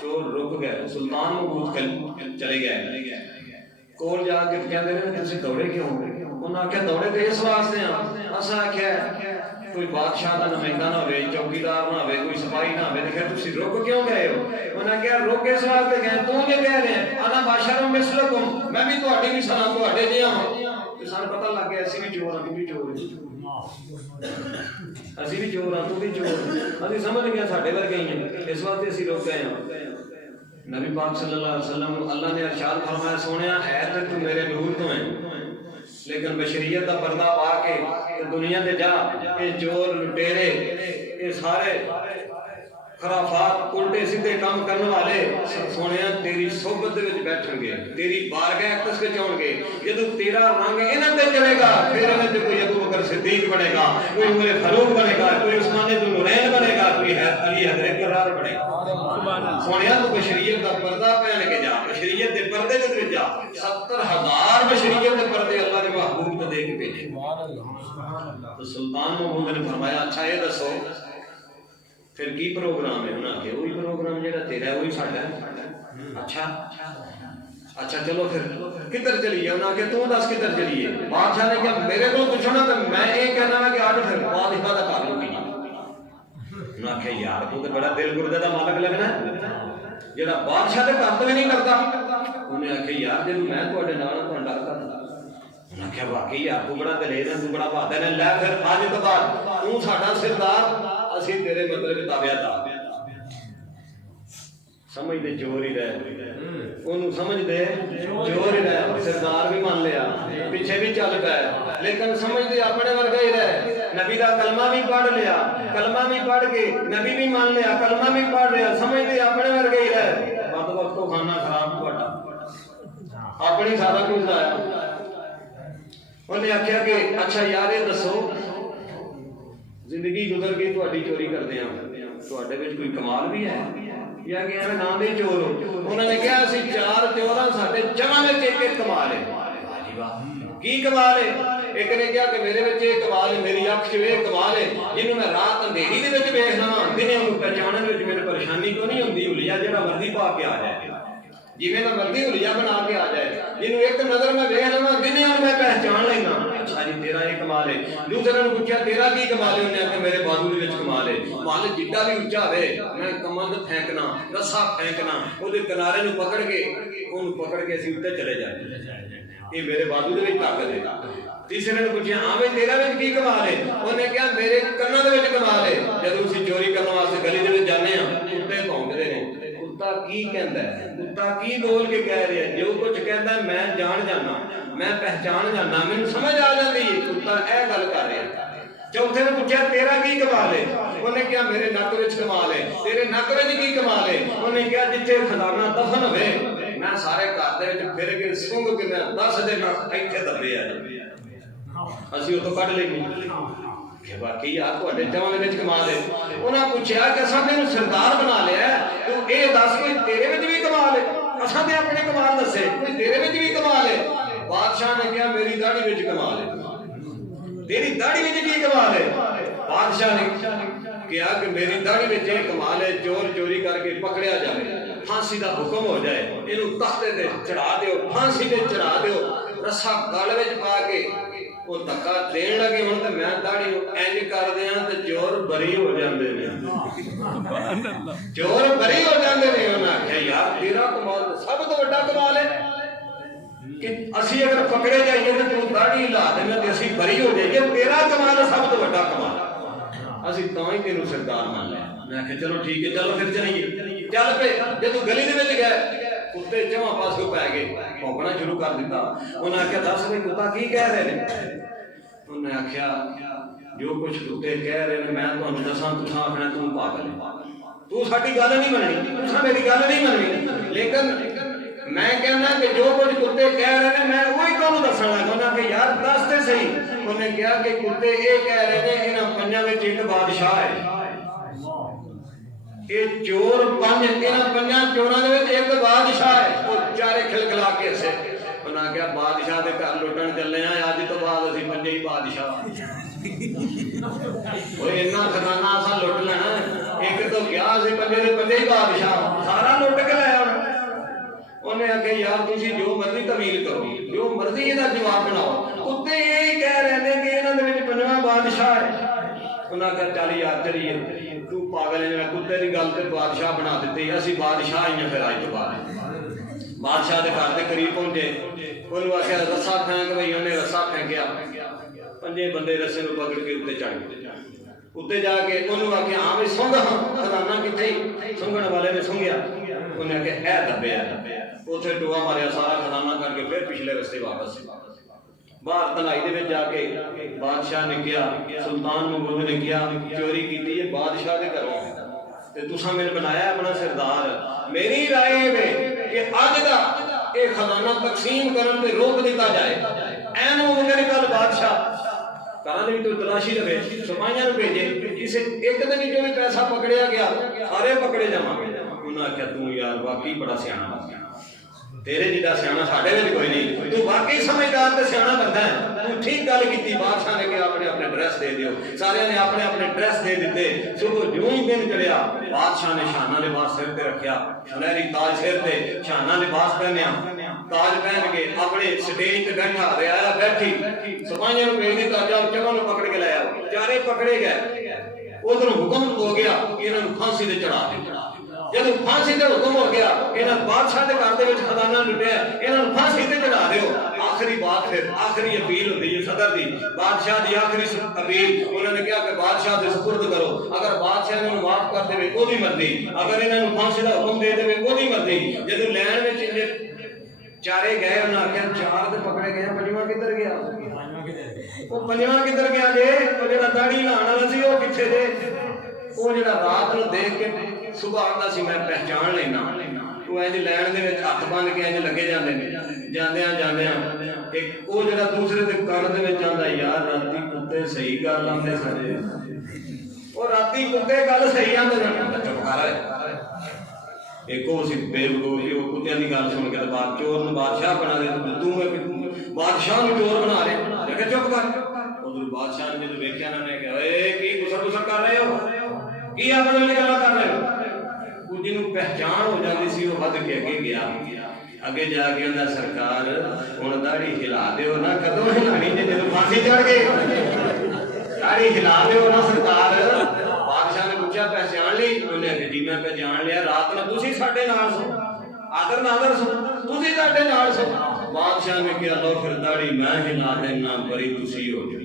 چور رک گئے. سلطان محمود چلے گئے کول جا کے کہندے نے تسی دوڑے کیوں؟ انہاں آکھیا دوڑے تے اس واسطے ہاں اساں آکھیا کوئی بادشاہ دا نمائندہ نہ ہوئے چوکیدار نہ ہوئے کوئی سپاہی نہ ہوئے تے تسی رک کیوں گئے ہو؟ انہاں آکھیا رک اس واسطے گئے تو جو کہہ رہے ہیں انا بشر مثلکم میں بھی تہاڈی مثل ہاں تہاڈے جیاں ہاں. تے سانوں پتہ لگ گیا اسی بھی چور ہاں تو بھی چور اسی بھی چور ہاں تو بھی چور اسی سمجھ گئے ساڈے ورگے ہی ہیں اس واسطے اسی رک گئے ہاں. نبی پاک صلی اللہ علیہ وسلم اللہ نے ارشاد فرمایا سونیا ہے تو میرے نور تو ہیں لیکن بشریت کا پردہ پا کے دنیا تے جا یہ چور لٹیرے یہ سارے خرافات الٹے سیدھے کام کرنے والے سونیا تیری صحبت دے وچ بیٹھن گے تیری بارگاہ اقدس وچ آؤں گے. جدوں تیرا رنگ انہاں تے چلے گا پھر انہاں تے کوئی ابو بکر صدیق بنے گا کوئی عمر فاروق بنے گا کوئی عثمان بن نورین بنے گا کوئی علی حضرت کرار بنے گا. سونیا تو بشریت کا پردہ پہن کے جا بشریت دے پردے دے وچ جا 70,000 بشریت دے پردے اللہ کے محبوب کو دے کے بھیجے. تو سلطان محمود نے فرمایا اچھا یہ دسو پھر کی پروگرام ہے؟ انہاں کہ وہی پروگرام جہاں تیرا ہے وہی ساڈا ہے. اچھا چلو پھر کدھر چلیے؟ انہاں کہ تو دس کدھر چلیے؟ بادشاہ نے کہا میرے کو پوچھنا تو میں یہ کہنا کہ آج پھر بادشاہ کا کر لوں گی. انہاں کہ یار تو بڑا دل گردے دا مالک لگنا ہے جڑا بادشاہ دے کام بھی نہیں کرتا. انہیں آخیا یار جب میں تہاڈے نال تہاڈا ڈر کردا. انہاں آخیا واقعی یار تو بڑا دلیر ہے تو بڑا بہادر ہے. لے پھر اج تو بعد تو ساڈا سردار اسی تیرے مطلب تابعدار. سمجھ دے چور ہی رہے انہوں سمجھ دے چور ہی رہے سردار بھی مان لیا پیچھے بھی چل گئے لیکن سمجھ دے اپنے ورگا ہی رہے. نبی دا کلمہ بھی پڑھ لیا کلمہ بھی پڑھ کے نبی بھی مان لیا کلمہ بھی پڑھ لیا سمجھ دے اپنے ورگا ہی رہے. بد وقت تو کھانا خراب پڑا اپنی سارا کچھ لایا. انہیں آخیا کہ اچھا یار یہ دسو زندگی گزر گئی تہاڈی چوری کردے ہاں تہاڈے وچ کوئی کمال بھی ہے یا کہ ایویں نام دے چور ہو؟ انہوں نے کہا اسی 4 چوراں ساڈے جمع وچ ایک کمال ہے. واہ جی واہ کی کمال ہے؟ ایک نے کہا کہ میرے وچ یہ کمال ہے میری اکھ 'چ یہ کمال ہے جنوں میں رات اندھیری دے وچ ویکھنا وا دنے نوں پہچانن وچ میری پریشانی کیوں نہیں ہوندی. حلیہ جڑا مرضی پا کے آ جائے جویں دا مرضی حلیہ بنا کے آ جائے جنوں ایک نظر میں ویکھ لواں دنے نوں میں پہچان لینا. اچھا جی تیرا یہ کمال ہے. دوسرے نے پوچھا تیرا کی کمال ہے؟ انہیں آخیا میرے بازو دے وچ کمال ہے. مال جڈا بھی اونچا ہوے میں کمند پھینکنا رسا پھینکنا وہ کنارے نوں پکڑ کے اسی اوتے چلے جائے یہ میرے بازو دے وچ طاقت ہے. تیسرے نے پوچھا ہاں بھائی تیرا وچ کی کمال ہے؟ انہیں کہا میرے کناں دے وچ کمال ہے. جدوں اسی چوری کرن واسطے گلی دے وچ جانے ہاں کتے بھونکدے نے کتا کی کہندا ہے کتا کی بول کے کہہ رہا ہے جو کچھ کہندا ہے میں جان جانا میں پہچان جانا مینوں سمجھ آ جاندی ہے کتا اے گل کر رہا ہے. چوتھے نے پوچھا تیرا کی کمال ہے؟ انہیں کہا میرے نک وچ کمال ہے. تیرے نک وچ کی کمال ہے؟ انہیں کہا جتھے خزانہ دفن ہوئے میں سارے گھر دے وچ پھر کے سونگ کے میں 10 دن ایتھے دبے آ اسی اتوں کڈ لیں کہ واقعی یار تہاڈے جوان وچ کمال ہے. انہاں پوچھا کہ اساں تینوں سردار بنا لیا تو اے دس کوئی تیرے وچ بھی کمال ہے؟ اساں تے اپنے کمال دسے کوئی تیرے وچ بھی کمال ہے؟ بادشاہ نے کہا میری داڑھی وچ کمال ہے. تیری داڑھی وچ کی کمال ہے؟ بادشاہ نے کہا کہ میری داڑھی وچ یہ کمال ہے چور چوری کر کے پکڑیا جائے پھانسی دا حکم ہو جائے اینوں تختے تے چڑھا دیو پھانسی تے چڑھا دیو رسا گل وچ پا کے وہ دھکا دین لگے ہوں تو میں داڑھی انج کر دیاں تے چور بری ہو جاندے نے چور بری ہو جاندے نے. انہاں آکھیا یار تیرا کمال سب تو بڑا کمال ہے کہ اسی اگر پکڑے جائیے تو تو داڑھی لا دینا تے اسی بری ہو جائیے. تیرا کمال سب تو بڑا کمال اسی تاں ہی تینوں سردار مان لیا. میں آکھیا چلو ٹھیک ہے چلو پھر چلیے. ਚੱਲ ਪਏ। ਜਦੋਂ ਗਲੀ ਦੇ ਵਿੱਚ ਗਏ ਕੁੱਤੇ ਚਵਾਂ ਪਾਸੋਂ ਪੈ ਗਏ, ਭੌਂਕਣਾ ਸ਼ੁਰੂ ਕਰ ਦਿੱਤਾ। ਉਹਨੇ ਆਖਿਆ ਦੱਸ ਵੀ ਕੁੱਤਾ ਕੀ ਕਹਿ ਰਹੇ ਨੇ? ਉਹਨੇ ਆਖਿਆ ਜੋ ਕੁਝ ਕੁੱਤੇ ਕਹਿ ਰਹੇ ਨੇ ਮੈਂ ਤੁਹਾਨੂੰ ਦੱਸਾਂ, ਤੁਸੀਂ ਆਖਣਾ ਤੂੰ ਪਾਗਲ ਹੈ, ਤੂੰ ਸਾਡੀ ਗੱਲ ਨਹੀਂ ਮੰਨਣੀ, ਤੁਸੀਂ ਮੇਰੀ ਗੱਲ ਨਹੀਂ ਮੰਨਣੀ। ਲੇਕਿਨ ਮੈਂ ਕਹਿੰਦਾ ਕਿ ਜੋ ਕੁਝ ਕੁੱਤੇ ਕਹਿ ਰਹੇ ਨੇ ਮੈਂ ਉਹੀ ਤੁਹਾਨੂੰ ਦੱਸਣ ਲੱਗਾ। ਉਹਨਾਂ ਕਿ ਯਾਰ ਦੱਸ ਤੇ ਸਹੀ। ਉਹਨੇ ਕਿਹਾ ਕਿ ਕੁੱਤੇ ਇਹ ਕਹਿ ਰਹੇ ਨੇ ਇਹਨਾਂ ਪੰਜਾਂ ਵਿੱਚ ਇੱਕ ਬਾਦਸ਼ਾਹ ਹੈ, ਇਹ ਚੋਰ ਪੰਜ, ਇਹਨਾਂ ਪੰਜਾਂ ਚੋਰਾਂ ਦੇ ਵਿੱਚ ਇੱਕ ਬਾਦਸ਼ਾਹ ਹੈ। ਉਹ ਚਾਰੇ ਖਿਲਖਿਲਾ ਕੇ ਹੱਸੇ। ਉਹਨਾਂ ਕਿਹਾ ਬਾਦਸ਼ਾਹ ਦੇ ਘਰ ਲੁੱਟਣ ਚੱਲੇ ਆ, ਅੱਜ ਤੋਂ ਬਾਅਦ ਅਸੀਂ ਪੰਜੇ ਹੀ ਬਾਦਸ਼ਾਹ। ਉਹ ਇੰਨਾ ਖਜ਼ਾਨਾ ਅਸਾਂ ਲੁੱਟ ਲੈਣਾ, ਇੱਕ ਤੋਂ ਕਿਹਾ ਅਸੀਂ ਪੰਜੇ ਦੇ ਪੰਜੇ ਹੀ ਬਾਦਸ਼ਾਹ, ਸਾਰਾ ਲੁੱਟ ਕੇ ਲੈ ਆਉਣਾ। ਉਹਨੇ ਆਖਿਆ ਯਾਰ ਤੁਸੀਂ ਜੋ ਮਰਜ਼ੀ ਤਵੀਲ ਕਰੋ, ਜੋ ਮਰਜ਼ੀ ਇਹਦਾ ਜਵਾਬ ਬਣਾਓ, ਕੁੱਤੇ ਇਹ ਕਹਿ ਰਹੇ ਨੇ ਕਿ ਇਹਨਾਂ ਦੇ ਵਿੱਚ ਪੰਜਵਾਂ ਬਾਦਸ਼ਾਹ ਹੈ। ਉਹਨਾਂ ਕਿਹਾ ਚੱਲ ਯਾਰ ਚਲੀਏ, ਤੂੰ ਪਾਗਲ ਹੈ, ਕੁੱਤੇ ਦੀ ਗੱਲ ਤੇ ਬਾਦਸ਼ਾਹ ਬਣਾ ਦਿੱਤੀ, ਅਸੀਂ ਬਾਦਸ਼ਾਹ ਹੀ ਹਾਂ। ਫਿਰ ਅੱਜ ਤੋਂ ਬਾਅਦ ਬਾਦਸ਼ਾਹ ਦੇ ਘਰ ਦੇ ਕਰੀਬ ਪਹੁੰਚੇ। ਉਹਨੂੰ ਆਖਿਆ ਰੱਸਾ ਫੈਂਕ ਬਈ। ਉਹਨੇ ਰੱਸਾ ਫੈਂਕਿਆ, ਪੰਜੇ ਬੰਦੇ ਰੱਸੇ ਨੂੰ ਪਕੜ ਕੇ ਉੱਤੇ ਚੜ੍ਹ ਗਏ। ਉੱਤੇ ਜਾ ਕੇ ਉਹਨੂੰ ਆਖਿਆ ਹਾਂ ਬਈ ਸੁੰਘ, ਖਜ਼ਾਨਾ ਕਿੱਥੇ? ਸੁੰਘਣ ਵਾਲੇ ਨੇ ਸੁੰਘਿਆ। ਉਹਨੇ ਆਖਿਆ ਇਹ ਦੱਬਿਆ। ਉੱਥੇ ਟੋਆ ਮਾਰਿਆ, ਸਾਰਾ ਖਜ਼ਾਨਾ ਕਰਕੇ ਫਿਰ ਪਿਛਲੇ ਰਸਤੇ ਵਾਪਸ। ਬਾਹਰ ਤਨਾਈ ਦੇ ਵਿੱਚ ਜਾ ਕੇ ਬਾਦਸ਼ਾਹ ਨੇ ਕਿਹਾ, ਸੁਲਤਾਨ ਮਹਿਮੂਦ ਨੇ ਕਿਹਾ ਚੋਰੀ ਕੀਤੀ ਹੈ ਬਾਦਸ਼ਾਹ ਦੇ ਘਰੋਂ ਤੇ ਤੁਸੀਂ ਮੈਨੂੰ ਬਣਾਇਆ ਆਪਣਾ ਸਰਦਾਰ। ਮੇਰੀ ਰਾਏ ਹੈ ਕਿ ਅੱਜ ਦਾ ਇਹ ਖਜ਼ਾਨਾ ਤਕਸੀਮ ਕਰਨ ਤੇ ਰੋਕ ਦਿੱਤਾ ਜਾਏ। ਐਨ ਉਹਨੇ ਕੱਲ ਬਾਦਸ਼ਾਹ ਘਰਾਂ ਦੇ ਵਿੱਚੋਂ ਤਲਾਸ਼ੀ ਲਵੇ, ਸਿਪਾਹੀਆਂ ਨੂੰ ਭੇਜੇ, ਕਿਸੇ ਇੱਕ ਦੇ ਵਿੱਚੋਂ ਵੀ ਪੈਸਾ ਪਕੜਿਆ ਗਿਆ ਸਾਰੇ ਪਕੜੇ ਜਾਵਾਂਗੇ। ਉਹਨਾਂ ਆਖਿਆ ਤੂੰ ਯਾਰ ਵਾਕਈ ਬੜਾ ਸਿਆਣਾ, ਤੇਰੇ ਜਿੱਡਾ ਸਿਆਣਾ ਸਾਡੇ ਵਿੱਚ ਕੋਈ ਨਹੀਂ, ਤੂੰ ਵਾਕਈ ਸਮਝਦਾਰ ਤੇ ਸਿਆਣਾ ਬੰਦਾ ਹੈ, ਤੂੰ ਠੀਕ ਗੱਲ ਕੀਤੀ। ਬਾਦਸ਼ਾਹ ਨੇ ਕਿਹਾ ਆਪਣੇ ਆਪਣੇ ਡਰੈਸ ਦੇ ਦਿਓ। ਸਾਰਿਆਂ ਨੇ ਆਪਣੇ ਆਪਣੇ ਡਰੈਸ ਦੇ ਦਿੱਤੇ। ਸਗੋਂ ਜਿਉਂ ਹੀ ਦਿਨ ਚੜਿਆ ਬਾਦਸ਼ਾਹ ਨੇ ਸ਼ਾਨਾ ਲਿਬਾਸ ਸਿਰ ਤੇ ਰੱਖਿਆ, ਸੁਨਹਿਰੀ ਤਾਜ ਸਿਰ ਤੇ, ਸ਼ਾਨਾ ਲਿਬਾਸ ਪਹਿਨਿਆ, ਤਾਜ ਪਹਿਨ ਕੇ ਆਪਣੇ ਸਟੇਜ ਤੇ ਬੈਠਾ ਰਿਹਾ। ਬੈਠੀ ਸਿਪਾਹੀਆਂ ਨੂੰ ਭੇਜ ਦਿੱਤਾ, ਜਾਓ ਚਵਾਂ ਨੂੰ ਪਕੜ ਕੇ ਲੈ ਆਓ। ਚਾਰੇ ਪਕੜੇ ਗਏ। ਉਧਰੋਂ ਹੁਕਮ ਹੋ ਗਿਆ ਕਿ ਇਹਨਾਂ ਨੂੰ ਫਾਂਸੀ ਤੇ ਚੜਾ ਦਿਓ। ਜਦੋਂ ਫਾਂਸੀ ਤੇ ਹੁਕਮ ਹੋ ਗਿਆ, ਇਹਨਾਂ ਬਾਦਸ਼ਾਹ ਦੇ ਘਰ ਦੇ ਵਿੱਚ ਖਜ਼ਾਨਾ ਲੁੱਟਿਆ, ਇਹਨਾਂ ਨੂੰ ਫਾਂਸੀ ਤੇ ਚੜਾ ਦਿਓ। ਆਖਰੀ ਬਾਤ, ਫਿਰ ਆਖਰੀ ਅਪੀਲ ਹੁੰਦੀ ਹੈ ਸਦਰ ਦੀ, ਬਾਦਸ਼ਾਹ ਦੀ ਆਖਰੀ ਅਪੀਲ। ਉਹਨਾਂ ਨੇ ਕਿਹਾ ਕਿ ਬਾਦਸ਼ਾਹ ਦੇ ਸਪੁਰਦ ਕਰੋ, ਅਗਰ ਬਾਦਸ਼ਾਹ ਇਹਨਾਂ ਨੂੰ ਮਾਫ ਕਰ ਦੇਵੇ ਉਹਦੀ ਮਰਜ਼ੀ, ਅਗਰ ਇਹਨਾਂ ਨੂੰ ਫਾਂਸੀ ਦਾ ਹੁਕਮ ਦੇ ਦੇਵੇ ਉਹਦੀ ਮਰਜ਼ੀ। ਜਦੋਂ ਲੈਣ ਵਿੱਚ ਚਾਰੇ ਗਏ, ਉਹਨਾਂ ਆਖਿਆ ਚਾਰ ਤੇ ਪਕੜੇ ਗਏ, ਪੰਜਵਾਂ ਕਿੱਧਰ ਗਿਆ? ਉਹ ਪੰਜਵਾਂ ਕਿੱਧਰ ਗਿਆ ਜੇ? ਉਹ ਜਿਹੜਾ ਦਾੜੀ ਲਾਉਣ ਵਾਲਾ ਸੀ ਉਹ ਕਿੱਥੇ ਜੇ? ਉਹ ਜਿਹੜਾ ਰਾਤ ਨੂੰ ਦੇਖ ਕੇ ਸੁਭਾ ਆਉਂਦਾ ਸੀ ਮੈਂ ਪਹਿਚਾਣ ਲੈਣਾ, ਉਹ ਇੰਜ ਲੈਣ ਦੇ ਵਿੱਚ ਹੱਥ ਬੰਨ ਕੇ ਇੰਜ ਲੱਗੇ ਜਾਂਦੇ ਨੇ। ਜਾਂਦਿਆਂ ਇੱਕ ਉਹ ਜਿਹੜਾ ਦੂਸਰੇ ਦੇ ਕੰਨ ਦੇ ਵਿੱਚ ਆਉਂਦਾ, ਯਾਰ ਰਾਤੀ ਕੁੱਤੇ ਸਹੀ ਗੱਲ ਆਉਂਦੇ ਸਾਰੇ, ਉਹ ਰਾਤੀ ਕੁੱਤੇ ਗੱਲ ਸਹੀ ਆਉਂਦੇ ਨੇ। ਚੁੱਪ ਕਰ। ਇੱਕ ਉਹ ਸੀ ਬੇਵਕੂਫ, ਉਹ ਕੁੱਤਿਆਂ ਦੀ ਗੱਲ ਸੁਣ ਕੇ ਬਾਅਦ ਚੋਰ ਨੂੰ ਬਾਦਸ਼ਾਹ ਬਣਾ ਦੇ, ਤੂੰ ਬਾਦਸ਼ਾਹ ਨੂੰ ਚੋਰ ਬਣਾ ਰਿਹਾ। ਮੈਂ ਕਿਹਾ ਚੁੱਪ ਕਰ। ਉਦੋਂ ਬਾਦਸ਼ਾਹ ਨੇ ਜਦੋਂ ਵੇਖਿਆ ਨਾ, ਨੇ ਕਿਹਾ ਏ ਕੀ ਗੁੱਸਾ ਕਰ ਰਹੇ ਹੋ, ਕੀ ਆਪਣੇ ਵਾਲੀ ਗੱਲਾਂ ਕਰ ਰਹੇ ਹੋ? ਉਹ ਜਿਹਨੂੰ ਪਹਿਚਾਣ ਹੋ ਜਾਂਦੀ ਸੀ ਉਹ ਵੱਧ ਕੇ ਅੱਗੇ ਗਿਆ। ਅੱਗੇ ਜਾ ਕੇ ਕਹਿੰਦਾ ਸਰਕਾਰ ਹੁਣ ਦਾੜੀ ਹਿਲਾ ਦਿਓ ਨਾ। ਕਦੋਂ ਹਿਲਾਣੀ ਜੇ? ਜਦੋਂ ਫਾਂਸੀ ਚੜ ਗਏ। ਦਾੜੀ ਹਿਲਾ ਦਿਓ ਨਾ ਸਰਕਾਰ। ਬਾਦਸ਼ਾਹ ਨੇ ਪੁੱਛਿਆ ਪਹਿਚਾਣ ਲਈ? ਉਹਨੇ ਆਖਿਆ ਜੀ ਮੈਂ ਪਹਿਚਾਣ ਲਿਆ, ਰਾਤ ਨੂੰ ਤੁਸੀਂ ਸਾਡੇ ਨਾਲ ਸੋ, ਆਦਰ ਨਾਦਰ ਸੋ, ਤੁਸੀਂ ਸਾਡੇ ਨਾਲ ਸੋ। ਬਾਦਸ਼ਾਹ ਨੇ ਕਿਹਾ ਲਓ ਫਿਰ ਦਾੜੀ ਮੈਂ ਹਿਲਾ ਦੇਣਾ, ਬਰੀ ਤੁਸੀਂ ਹੋ ਜਾਓ।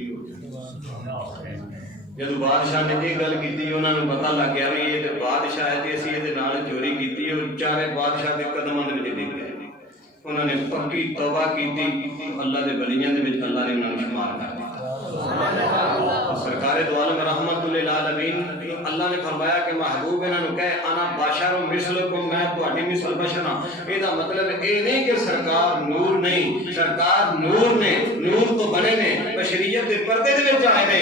ਜਦੋਂ ਬਾਦਸ਼ਾਹ ਨੇ ਇਹ ਗੱਲ ਕੀਤੀ, ਉਹਨਾਂ ਨੂੰ ਪਤਾ ਲੱਗ ਗਿਆ ਵੀ ਇਹ ਤੇ ਬਾਦਸ਼ਾਹ ਹੈ ਤੇ ਅਸੀਂ ਇਹਦੇ ਨਾਲ ਚੋਰੀ ਕੀਤੀ। ਉਹ ਚਾਰੇ ਬਾਦਸ਼ਾਹ ਦੇ ਕਦਮਾਂ ਦੇ ਵਿੱਚ ਡਿੱਗ ਗਏ। ਉਹਨਾਂ ਨੇ ਪੱਕੀ ਤੌਬਾ ਕੀਤੀ, ਅੱਲਾ ਦੇ ਵਲੀਆਂ ਦੇ ਵਿੱਚ ਅੱਲਾ ਨੇ ਉਹਨਾਂ ਨੂੰ ਸ਼ੁਮਾਰ ਕਰ ਦਿੱਤਾ। ਸਰਕਾਰੇ ਦੋ ਆਲਮ ਰਹਿਮਤ ਲਿਲ ਆਲਮੀਨ, ਅੱਲਾ ਨੇ ਫਰਮਾਇਆ ਕਿ ਮਹਿਬੂਬ ਇਹਨਾਂ ਨੂੰ ਕਹੇ ਅਨਾ ਬਸ਼ਰੁ ਮਿਸਲੁਕੁਮ, ਮੈਂ ਤੁਹਾਡੀ ਮਿਸਲ ਬਸ਼ਰ ਹਾਂ। ਇਹਦਾ ਮਤਲਬ ਇਹ ਨਹੀਂ ਕਿ ਸਰਕਾਰ ਨੂਰ ਨਹੀਂ, ਸਰਕਾਰ ਨੂਰ ਨੇ, ਨੂਰ ਤੋਂ ਬਣੇ ਨੇ, ਬਸ਼ਰੀਅਤ ਦੇ ਪਰਦੇ ਦੇ ਵਿੱਚ ਆਏ ਨੇ।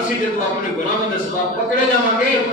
ਅਸੀਂ ਜਦੋਂ ਆਪਣੇ ਗੁਨਾਹਾਂ ਦੇ ਸਬਬ ਪਕੜੇ ਜਾਵਾਂਗੇ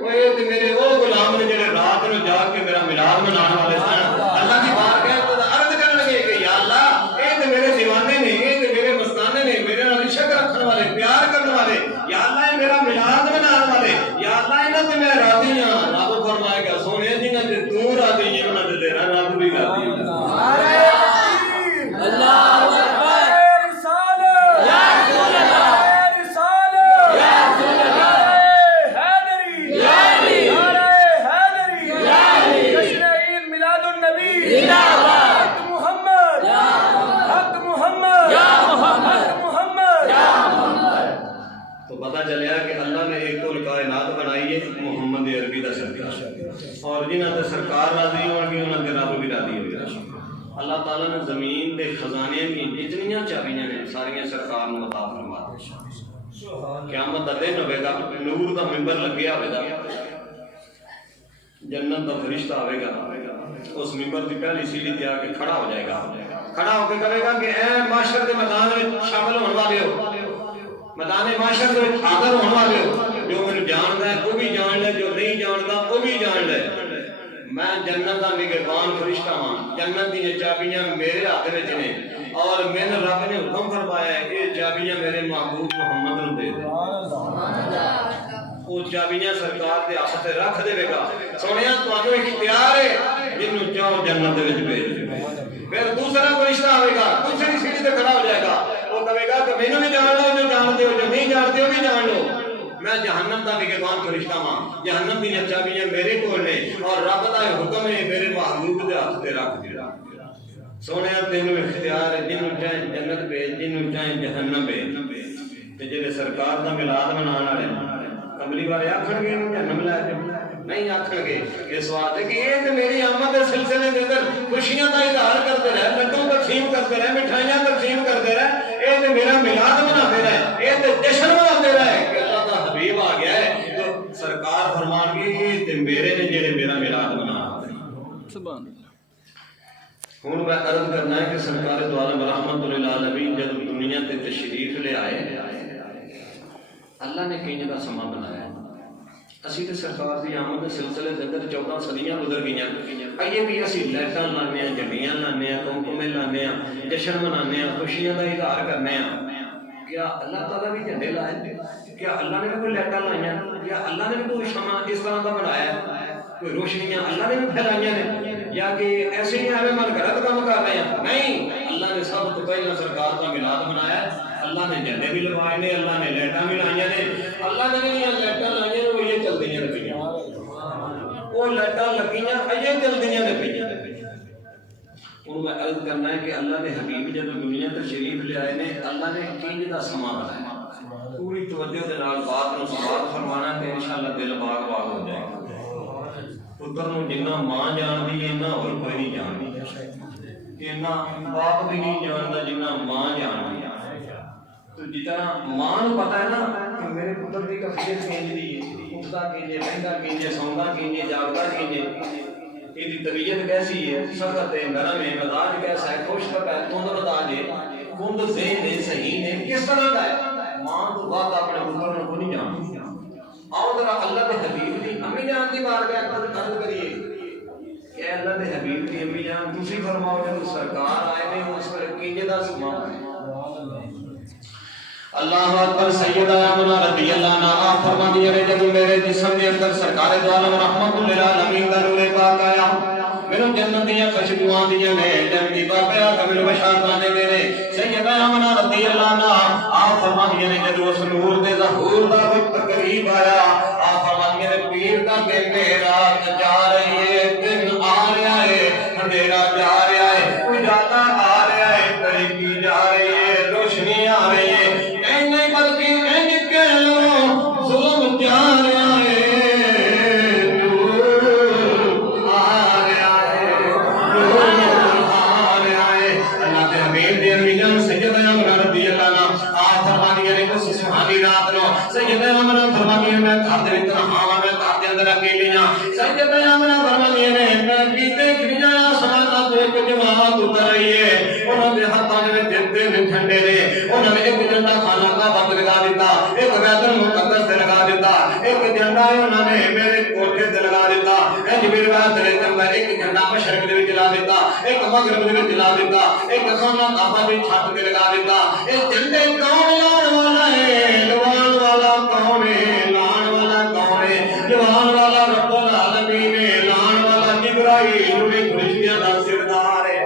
ਉਹ ਇਹ ਤੇ ਮੇਰੇ ਉਹ ਗੁਲਾਮ ਨੇ ਜਿਹੜੇ ਰਾਤ ਨੂੰ ਜਾਗ ਕੇ ਮੇਰਾ ਮਿਲਾਦ ਮਨਾਉਣ ਵਾਲੇ ਸਨ। ਅੱਲਾਹ ਦੀ ਬਾਰਗਾਹ ਤੋਂ ਅਰਜ਼ ਕਰਨਗੇ ਕਿ ਯਾ ਅੱਲਾ ਇਹ ਤੇ ਮੇਰੇ دیਵਾਨੇ ਨੇ, ਇਹ ਤੇ ਮੇਰੇ ਮਸਤਾਨੇ ਨੇ, ਮੇਰੇ ਨਾਲ ਇਸ਼ਕ ਰੱਖਣ ਵਾਲੇ, ਪਿਆਰ ਕਰਨ ਵਾਲੇ। ਯਾ ਅੱਲਾ ਇਹ ਮੇਰਾ ਮਿਲਾਦ ਮਨਾਉਣ ਵਾਲੇ, ਯਾ ਅੱਲਾ ਇਹਨਾਂ ਤੇ ਮੈਂ ਰਾਜ਼ੀ ਹਾਂ। ਰੱਬ ਫਰਮਾਏਗਾ ਸੋਹਣੇ ਜਿਨ੍ਹਾਂ ਤੇ ਤੂੰ ਰਾਜ਼ੀ ਹੈ ਉਹਨਾਂ ਤੇ ਤੇਰਾ ਰੱਬ ਵੀ ਰਾਜ਼ੀ ਹੈ। محمد محمد عربی دا سرکار اور جنہاں تے سرکار راضی ہون گے انہاں تے رب بھی راضی ہو جائے اللہ تعالیٰ نے زمین دے خزانے کی جتنیاں چابیاں نے ساریاں سرکار نے عطا فرما دیں قیامت دا دن ہوے گا نور دا منبر لگیا ہوے گا جنت دا فرشتہ آئے گا اس منبر کی پہلی سیڑھی تے آ کے کھڑا ہو جائے گا کھڑا ہو کے کہے گا کہ اے معاشر کے میدان میں شامل ہونے والے ہو میدان معاشر میں حاضر ہونے والے ہو جو مجھے جانتا ہے وہ بھی جان لے جو نہیں جانتا وہ بھی جان لے میں جنت کا نگہبان فرشتہ ہوں جنت کی چابیاں میرے ہاتھ میں نے اور میں نے رب نے حکم فرمایا ہے یہ چابیاں میرے محبوب محمد نے دے دے وہ چابیاں سرکار کے ہاتھ سے رکھ دے گا سونیا تمہیں اختیار ہے جنوں چاہو جنت دے وچ بھیج پھر دوسرا فرشتہ آئے گا دوسری سیڑھی تے کھڑا ہو جائے گا وہ کہے گا کہ مینوں بھی جان لو جو جانتے ہو جو نہیں جانتے ہو بھی جان لو میں جہنم دا نگہبان فرشتہ ہاں جہنم دی چابیاں میرے کول نے اور رب دا حکم ہے میرے محبوب دے ہاتھ تے رکھ دے سونیا تینوں اختیار ہے جنوں چاہے جنت بھیج جنوں چاہے جہنم بھیج تے جڑے سرکار دا میلاد منان والے کملی والے آکھن گے جہنم لے جاؤ نہیں آکھن گے اس واسطے کہ یہ تے میری آمد دے سلسلے دے اندر خوشیاں دا اظہار کرتے رہے لڈو تقسیم کرتے رہے مٹھائیاں تقسیم کرتے رہے اے تے میرا میلاد مناتے رہے اے تے جشن مناتے رہے کہ اللہ دا حبیب آ گیا ہے تو سرکار فرمان گے یہ تے میرے نے جڑے میرا میلاد منا سبحان ہوں میں عرض کرنا ہے کہ سرکار دو عالم رحمت للعالمین جب دنیا تے تشریف لے آئے اللہ نے کئی جگہ سما بنایا اسی تے سرکار دی آمد سلسلے دے اندر 14 صدیاں گزر گئیاں آئیے بھی اسی لائٹاں لانے ہیں جھنڈیاں لانے ہیں قومیں لانے ہیں جشن منانے ہیں خوشیاں دا اظہار کرنے ہیں کیا اللہ تعالیٰ بھی جھنڈے لائے کیا اللہ نے بھی کوئی لائٹاں لائیاں کیا اللہ نے بھی کوئی شمع اس طرح کا بنایا کوئی روشنیاں اللہ نے بھی پھیلائیاں نے یا کہ ایسے ہی ہمیں من گھرت کام کر رہے ہیں نہیں اللہ نے سب تو پہلے سرکار کا میلاد بنایا اللہ نے جھنڈے بھی لگائے نے اللہ نے لائٹاں بھی لائیاں نے اللہ نے بھی لائٹاں لائیاں وہ یہ چل دیا رکھیاں وہ لائٹاں لگیاں یہ چل دیا رکھیاں ان میں عرض کرنا ہے کہ اللہ نے حبیب جب دنیا تشریف لے آئے نے اللہ نے کنج دا سما بنایا پوری توجہ کے نال بات نو سماعت فرمانا تے انشاءاللہ دل باغ باغ ہو جائے گا پتر نو جنہ ماں جاندی ہے نہ اور کوئی نہیں جاندی اتنا باپ بھی نہیں جاندا جنہ ماں جاندی تو جتنا ماں نو پتہ ہے نا کہ میرے پتر دی کیفیت کنج دی ہے اٹھدا کنج بہندا کنج سوندا کنج جاگدا کنج یہ طبیعت کیسی ہے سخت ہے نرم ہے مزاج کیسا ہے خوش طبع ہے کند مزاج ہے کند ذہن ہے صحیح ہے کس طرح کا ہے ماں تو بات اپنے پتر کو نہیں جانتی آؤ ذرا اللہ کے حبیب دی امی جان دی بار کے عرض کریے کہ اللہ کے حبیب دی امی جان تسی فرماؤ جب سرکار آئے نے اس پر کنج دا سما اللہ اکبر سیدہ آمنہ رضی اللہ عنہا فرما دیا رہے جب میرے جسم کے اندر سرکار دو عالم رحمت للعالمین کا نور پاک آیا میرے جنت دیا خوشبوئیں دیا میں جنتی پاک آیا قبل بشارت آنے میرے سیدہ آمنہ رضی اللہ عنہا آپ فرما دیا رہے جب اس نور دے ظہور دا وقت قریب آیا آپ فرما دیا رہے پیر دا کہ میرا جا رہی ہے دن آ رہا ہے اندھیرا جا رہا ہے اجالا آ رہا ہے قریبی جا رہی ہے روشنی آ رہی ہے مغرب میں جلا دیتا ایک خانہ کعبہ بھی چھت پہ لگا دیتا ایک جھنڈے کون لان والا ہے لوان والا کون ہے لان والا کون ہے لوان والا رب العالمین ہے لان والا جبرائیل نوری فرشتیاں دا سردار ہے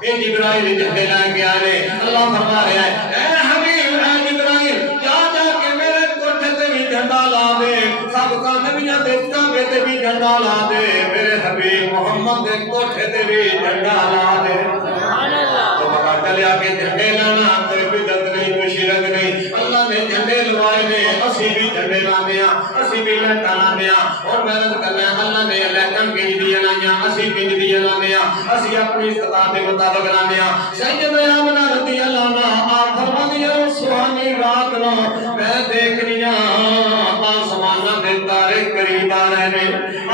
اے جبرائیل جھنڈے لائے کے آنے اللہ فرما رہا ہے اے حبیب اے جبرائیل جا کے میرے کوٹھے تے بھی جھنڈا لا دے سب کا نبیاں دے کعبے تے بھی جھنڈا لا دے میرے حبیب محمد دے کوٹھے تے بھی جھنڈا لا دے سبحان اللہ تو پتہ چلیا کہ جھنڈے لانا کوئی بدعت نہیں کوئی شرک نہیں اللہ نے جھنڈے لوائے نے اسی بھی جھنڈے ڈیرے لانے اسی بھی لائٹاں لانے اور محنت کرنے اللہ نے لائٹاں کنج دیاں لائیاں اسی کنج دیاں لانے اسی اپنی استطاعت کے مطابق لانے سیدنا آمنہ رضی اللہ عنہ آپ فرماتی ہے سبحانی رات نو میں دیکھ رہی آسمانہ دے تارے قریب آ رہے نے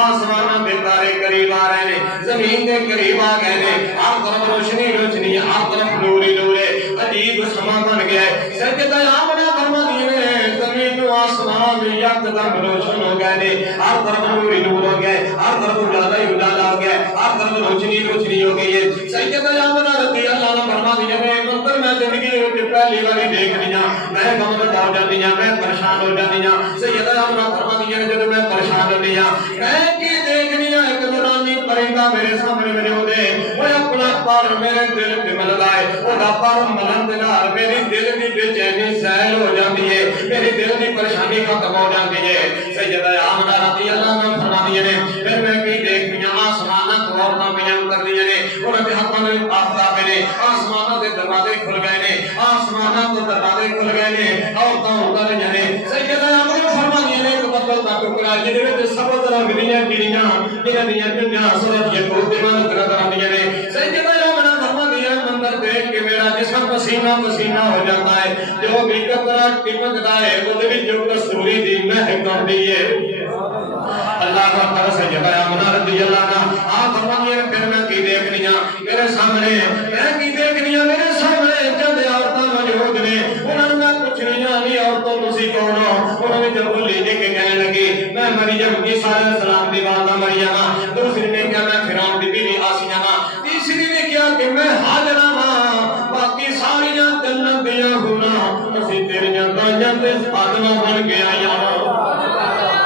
آسمانہ دے تارے قریب آ رہے نے زمین دے قریب آ گئے نے ہر طرف روشنی روشنی ہر طرف نوری نورے عجیب سما بن گیا ہے سیدنا آمنہ فرماتی ہے زمین و آسمان یکدم روشن ہو گئے نے ہر طرف نوری نور ہو گئے ہر طرف اجالا ہی اجالا ہو گیا ہر طرف روشنی روشنی ہو گئی ہے سیدنا آمنہ رضی اللہ عنہ فرماتی ہے منظر میں زندگی میں پہلی باری دیکھ رہی ہوں میں غمزدہ ہو جاتی ہوں میں پریشان ہو جاتی ہوں سیدنا آمنہ فرماتی ہے جب میں پریشان ہو رہی ہوں میں کی دیکھ رہی ہوں ایک نورانی پرندہ میرے سامنے میرے ہو دے وہ اپنا پر میرے دل پہ مل لائے وہ دا پر ملن دلار میری دل کی بے چینی سیل ہو جاتی ہے میری دل کی پریشانی ختم ہو جاتی ہے سیدنا آمنہ رضی اللہ عنہ فرماتی ہے پھر میں کی دیکھ رہی ہوں آسمانہ کو عورتاں بیان کر دی نے انہوں نے حقاں نے آفتاب نے آسمانہ کے دروازے کھل گئے نے آسمانہ کے دروازے کھل گئے نے عورتاں اتر رہی نے سیدنا آمنہ فرماتی ہے ایک بدل دا ٹکڑا جہدے وچ سبز رنگ دیاں چڑیاں جنہاں دیاں چڑیاں سورج یعقوب دے من نظر آندیاں نے سیدنا آمنہ فرماتی ہے منظر دیکھ کے میرا جسم پسینہ پسینہ ہو جاتا ہے جو بھی قطرہ ٹپکدا ہے وہ دے وچ جو کستوری دی مہک آندی ہے اللہ اکبر سیدنا آمنہ رضی اللہ عنہ آپ فرماتی ہے پھر میں کی دیکھ رہی ہوں میرے سامنے میں کی دیکھ رہی ہوں میرے سامنے چند عورتاں موجود نے انہوں نے میں پوچھ رہی ہوں نہیں عورتوں تسی کون ہو انہوں نے جب بولی دے کے کہنے لگی میں مریم عیسیٰ علیہ السلام دی والدہ مریم دوسری نے کہا میں فرعون دی بیوی آسیہ تیسری نے کہا کہ میں حاجرہ باقی ساری جنت دیاں ہونا اسی تیریاں دائیاں تے فاطمہ بن کے آئیاں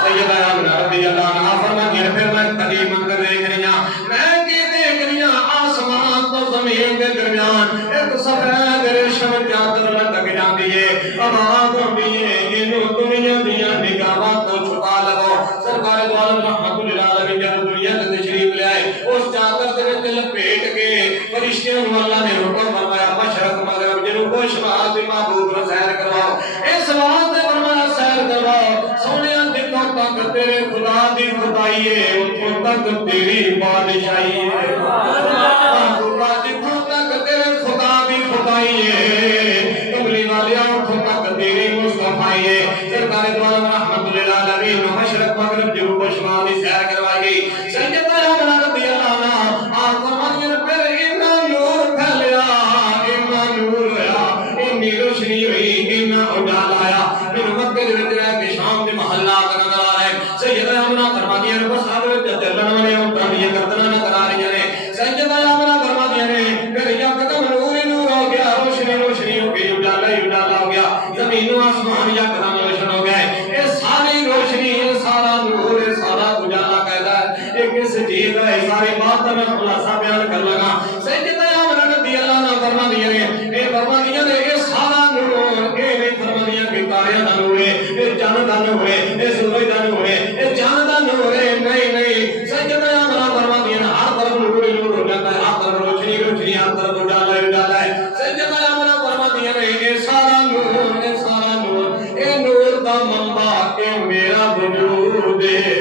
سیدہ آمنہ رضی اللہ عنہ فرماتی ہے پھر میں قدیم منظر دیکھ رہی ہوں میں کی دیکھ رہی ہوں آسمان تو زمین کے درمیان ایک سفید ریشم چادر لٹک جاتی ہے آواز ہوتی ہے انہوں دنیا دیاں نگاہاں تو چھپا لگو سرکار دو عالم رحمت للعالمین جب دنیا کے تشریف لے آئے اس چادر دے وچ لپیٹ کے فرشتیاں نوں اللہ نے حکم فرمایا مشرق مغرب جنوب و شمال دی محبوب نوں سیر کرواؤ اس واسطے فرمایا سیر کرواؤ سونیا جتوں تک تیرے خدا دی خدائی ہے اتوں تک تیری بادشاہی ہے محبوبہ جتوں تک تیرے خدا دی خدائی ہے کملی والیا اتوں تک تیری مصطفیٰ ہے سرکار دو عالم رحمت للعالمین مشرق مغرب جنوب و شمال دی سیر کروائی گئی سیدنا آمنہ رضی اللہ عنہ آپ فرماتی ہیں پھر اتنا نور پھیلیا اتنا نور ہویا اتنی روشنی ہوئی اتنا اجالا آیا پھر مکے دے وچ رہ کے شام دے محلات نظر آ رہے سیدنا آمنہ فرماتی ہیں بس آدھے وچ چلن والے اونٹاں دیاں گردناں نظر آ رہی نے سیدنا آمنہ فرماتی ہیں پھر یکدم نور ہی نور ہو گیا روشنی روشنی ہو گئی اجالا ہی اجالا ہو گیا زمین و آسمان یکدم روشن ہو گئے یہ ساری روشنی یہ سارا نور یہ سارا اجالا کہتا ہے یہ کس چیز ہے ساری بات میں خلاصہ بیان کر لگا سیدنا آمنہ رضی اللہ عنہ فرماتی ہیں اے فرماتی ہیں یہ سارا نور اے نہیں فرماتی ہیں کہ تاریاں دا نور ہے اے چاند دا نور ہے اے سورج دا نور ہے اے چاند دا نور ہے نہیں نہیں سیدنا آمنہ فرماتی ہیں ہر طرف نور ہی نور ہو جاتا ہے ہر طرف روشنی روشنی ہر طرف اجالا ہی اجالا ہے سیدنا آمنہ فرماتی ہیں یہ سارا نور یہ سارا نور اے نور دا منبع اے میرا وجود ہے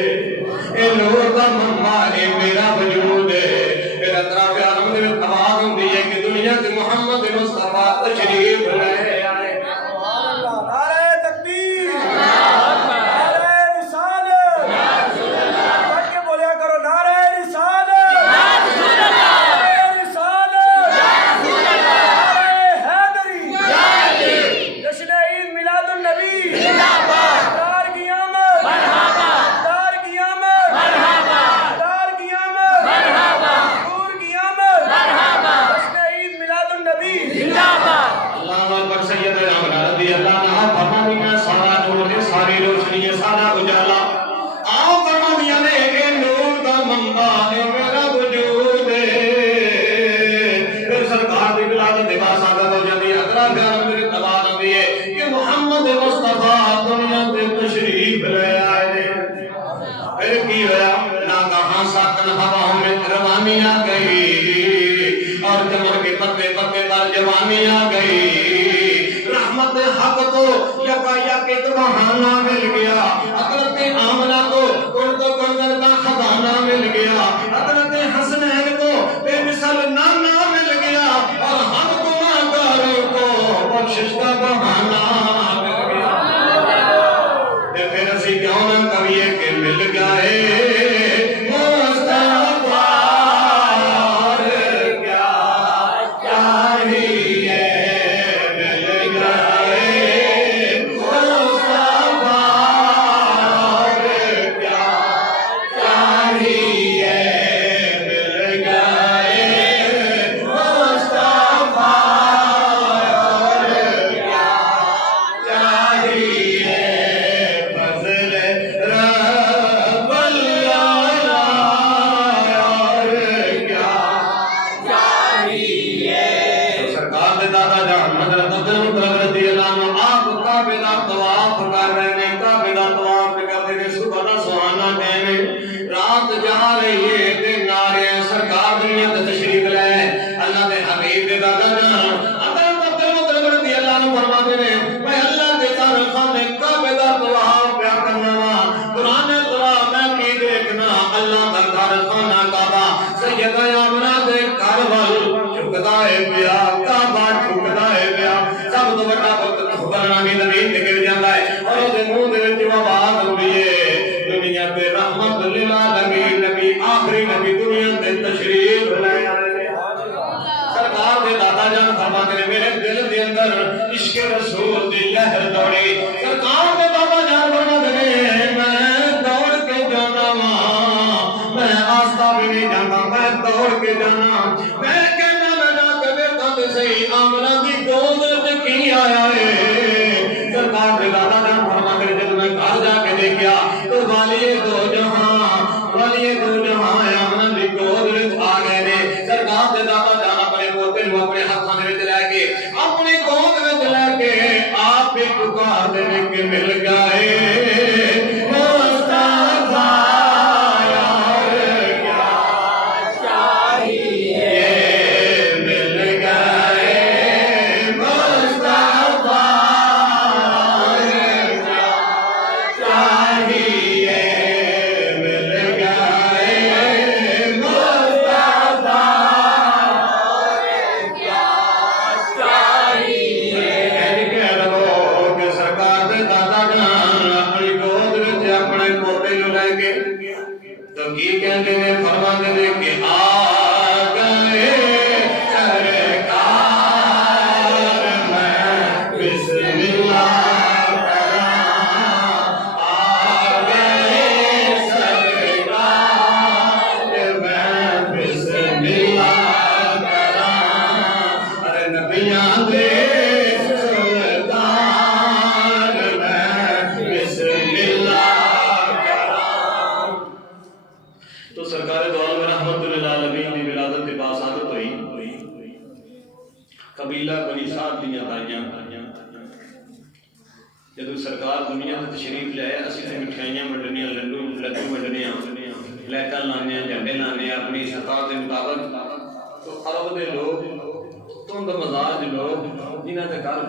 اے نور دا منبع اے میرا وجود ہے پھر اطراف عالم دے وچ آواز ہوندی ہے کہ دنیا تے محمد مصطفیٰ تشریف لے آئے نعرہ تکبیر نعرہ رسالت پڑھ کے بولیا کرو نعرہ رسالت نعرہ رسالت نعرہ حیدری جشن عید میلاد النبی دار کی آمد دار کی آمد دار کی آمد نور کی آمد جشن عید میلاد النبی اللہ اکبر سیدنا آمنہ رضی اللہ عنہ فرماتی ہیں سارا نور ہے ساری روشنی ہے سارا اجالا آپ فرماتی ہیں اے نور دا منبع اے میرا وجود ہے پھر سرکار دی ولادت دے بعد سعادت ہو جاتی ہے اطراف عالم دے تباہ ہوندی ہے کہ محمد مصطفیٰ دنیا تے تشریف لے آئے پھر کی ہوا نہ کہاں ساکن ہواؤں میں روانی آ گئی اور چمن کے پتے پتے پر جوانی آ گئی رحمت حق کو یک ایک بہانہ مل گیا، حضرت آمنہ کو گردن کا خزانہ مل گیا، حضرت حسنین کو بے مثل نانا مل گیا، اور ہم گناہگاروں کو بخشش کا بہانہ مل گیا۔ پھر اسی کیوں نہ کبھی کہ مل گئے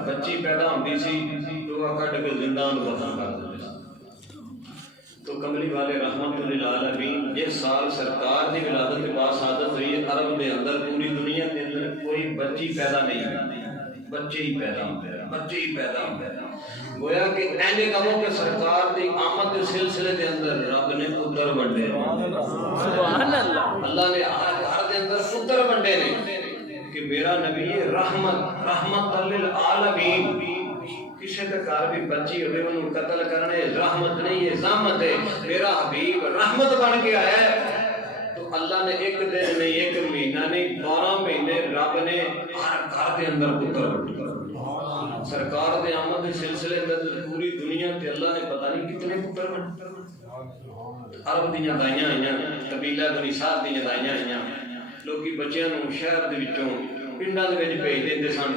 بچی پیدا ہوتی سی تو کٹ کے زندہ دفن کر دیتے تو کملی والے رحمت للعالمین جس سال سرکار کی ولادت کے بعد سعادت ہوئی عرب کے اندر پوری دنیا کے اندر کوئی بچی پیدا نہیں ہوئی، بچے ہی پیدا ہوتے گویا کہ اینے کموں کے سرکار دی آمد کے سلسلے کے اندر رب نے پتر بنڈے، سبحان اللہ، اللہ نے ہر دے اندر پتر بنڈے نے کہ میرا نبی رحمت للعالمین، کسی کے کار بھی بچی ہوئے انہوں قتل کرنے رحمت نہیں ہے، زحمت ہے، میرا حبیب رحمت بن کے آیا ہے۔ تو اللہ نے ایک دن نہیں، ایک مہینہ نہیں، 12 مہینے رب نے ہر گھر کے اندر پتر بنڈے، سرکار دے آمد کے سلسلے اندر پوری دنیا تے اللہ نے پتہ نہیں کتنے پتر بنڈے، عرب دیاں دائیاں آئیاں، قبیلہ بنی سعد دیاں دائیاں آئیاں، لوکی بچیاں نوں شہر دے وچوں پنڈاں دے وچ بھیج دیندے سن،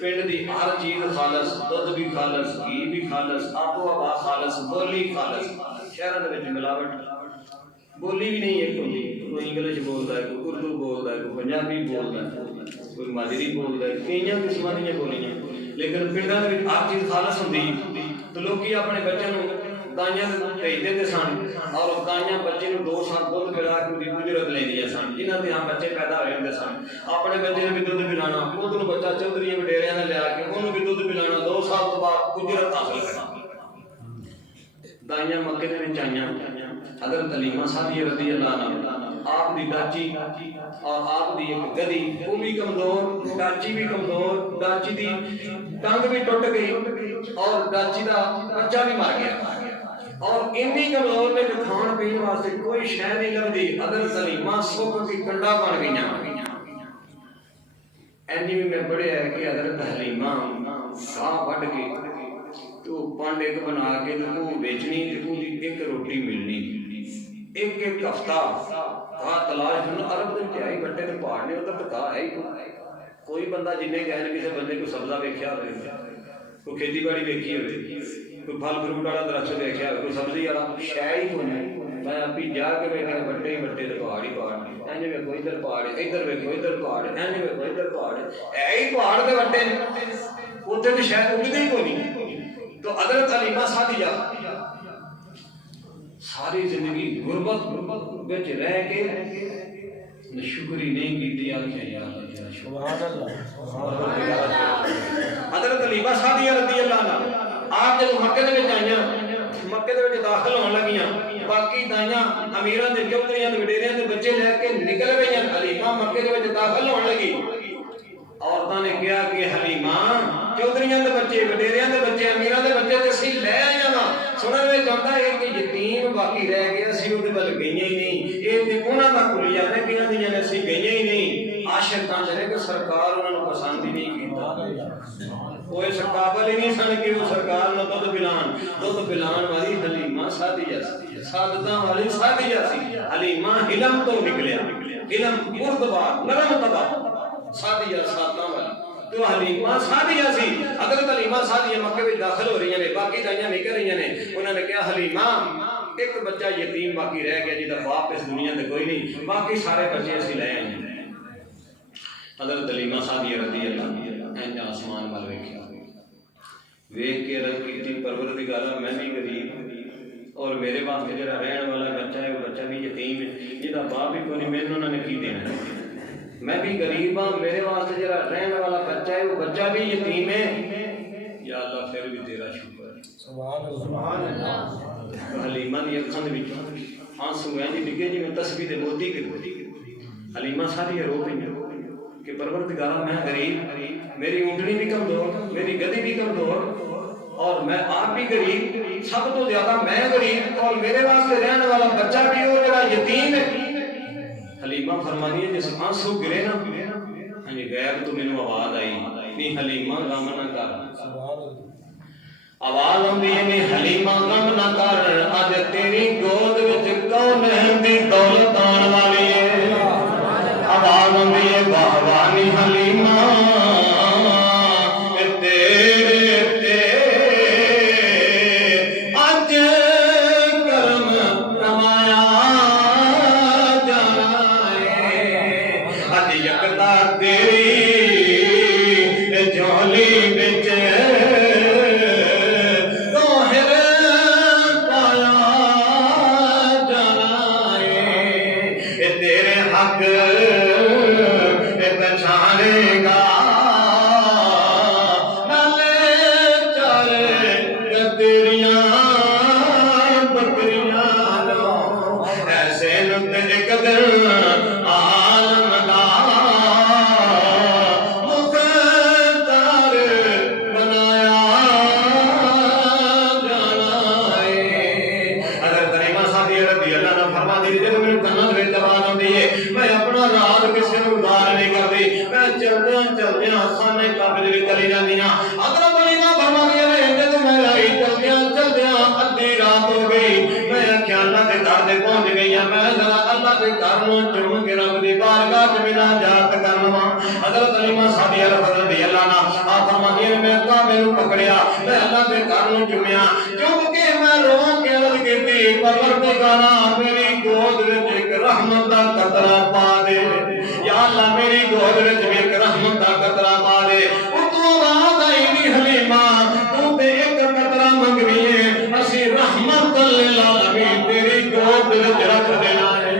پنڈ دی ہر چیز خالص، دودھ بھی خالص، گھی بھی خالص، آب و ہوا خالص، بولی خالص، شہراں دے وچ ملاوٹ، بولی بھی نہیں ایک ہوندی، کوئی انگلش بولدا ہے، کوئی اردو بولدا ہے، کوئی پنجابی بولدا ہے، کوئی مادری بولدا ہے، کئی قسماں دیاں بولیاں، لیکن پنڈاں دے وچ ہر چیز خالص ہوندی تو لوکی اپنے بچے نوں دائیاں بھیج دیندے سن اور دائیاں بچے نوں 2 سال دودھ پلا کے دی اجرت لیندیاں سن جنہاں دے ہاں بچے پیدا ہوئے ہوندے سن اپنے بچے نوں بھی دودھ پلانا اودوں بچہ چودھری وڈیریاں نے لیا کے اونوں بھی دودھ پلانا 2 سال تو بعد اجرت حاصل کرنا دائیاں مکے دے وچ آئیاں حضرت حلیمہ سعدیہ رضی اللہ عنہا آپ دی ڈاچی اور آپ دی ایک گدی وہ بھی کمزور ڈاچی بھی کمزور ڈاچی دی ٹانگ بھی ٹوٹ گئی اور ڈاچی دا بچہ بھی مر گیا اور انی کمزور نے کہ کھان پین واسطے کوئی شے نہیں لبدی حضرت حلیمہ سوکھ کی کنڈا بن گئیاں اینی میں پڑھے ہے کہ حضرت حلیمہ گاہ وڈ کے تو پانڈ ایک بنا کے تو بیچنی تو ایک روٹی ملنی ایک ہفتہ کہا تلاش دن عرب دن کیا ہی بٹے تو پہاڑنے ہوتا تو کہا ہے کوئی بندہ جنہیں کہنے کسی بندے کو سبزہ ویکھیا ہوئے کوئی کھیتی باڑی ویکھی ہوئے کوئی پھل فروٹ والا درخت ویکھیا ہوئے کوئی سبزی والا شے ہی کوئی نہیں میں ابھی جا کے ویکھیا بٹے ہی بٹے تو پہاڑ ہی پہاڑ اینج ویکھو ادھر پہاڑ ادھر ویکھو ادھر پہاڑ اینج ویکھو ادھر پہاڑ اے ہی پہاڑ دے بٹے اوتھے تے شاید اگدی ہی کوئی نہیں تو حضرت حلیمہ سعدیہ ساری زندگی غربت وچ رہ کے شکری نہیں کیتی آکھیا یا سبحان اللہ حضرت حلیمہ سعدیہ رضی اللہ عنہا آپ جب مکے دے وچ آئیاں مکے دے وچ داخل ہون لگیاں باقی دائیاں امیراں دے چودھریاں دے وڈیریاں دے بچے لے کے نکل گئیاں حلیمہ مکے دے وچ داخل ہون لگی عورتاں نے کہا کہ حلیمہ چودھریاں دے بچے وڈیریاں دے بچے امیراں دے بچے تے اسی لے آئیاں نا سنن وچ آندا ہے کہ یتیم باقی رہ گیا اسی اودے ول گئیاں ہی نہیں اے تے انہاں دا کلیہ نے کہاں دیاں نے اسی گئیاں ہی نہیں عاشقاں جڑے کہ سرکار انہاں نوں پسند ہی نہیں کیتا وہ اس قابل ہی نہیں سن کہ وہ سرکار نوں دودھ پلان والی حلیمہ سعدیہ سی سعادتاں والی سعدیہ سی حلیمہ علم تو نکلیا علم مردبار نرم تبا سعدیہ سعادتاں والی تو حلیمہ سعدیہ سی حضرت حلیمہ سعدیہ مکے وچ داخل ہو رہی ہیں باقی دائیاں نکل رہی ہیں انہوں نے کہا حلیمہ ایک بچہ یتیم باقی رہ گیا جہاں باپ اس دنیا تے کوئی نہیں باقی سارے بچے اسی لے آئے ہیں حضرت حلیمہ سعدیہ رضی اللہ انج آسمان وال ویکھیا ویکھ کے رنگ کیتی پروردگارا میں بھی غریب اور میرے واسطے جڑا رہن والا بچہ ہے وہ بچہ بھی یتیم ہے جہاں باپ بھی کوئی نہیں مینوں انہوں نے کی دینا میں بھی غریب ہاں میرے واسطے جڑا رہن والا بچہ ہے وہ بچہ بھی یتیم ہے یا اللہ پھر بھی تیرا شکر سبحان اللہ حلیمہ دی اکھاں دے وچ آنسو انج ڈگے جویں تسبیح دے موتی گر حلیمہ سعدیہ رو پئی کہ پروردگارا میں غریب میری اونٹنی بھی کمزور میری گدی بھی کمزور اور میں آپ بھی غریب سب تو زیادہ میں غریب اور میرے واسطے رہنے والا بچہ بھی وہ جڑا یتیم ہے حلیمہ فرمانی ہے جس آنسو گرے نا ہنی غیب تو مینوں آواز آئی نہیں حلیمہ غم نہ کر آواز آندی ہے نہیں حلیمہ غم نہ کر اج تیری گود وچ کون دی دولت آن والی ہے آواز آندی ہے باوانی حلیمہ میری گود وچ ایک رحمت دا قطرہ پا دے اتوں آواز آئی نہیں دے وچ رکھ دینا ہے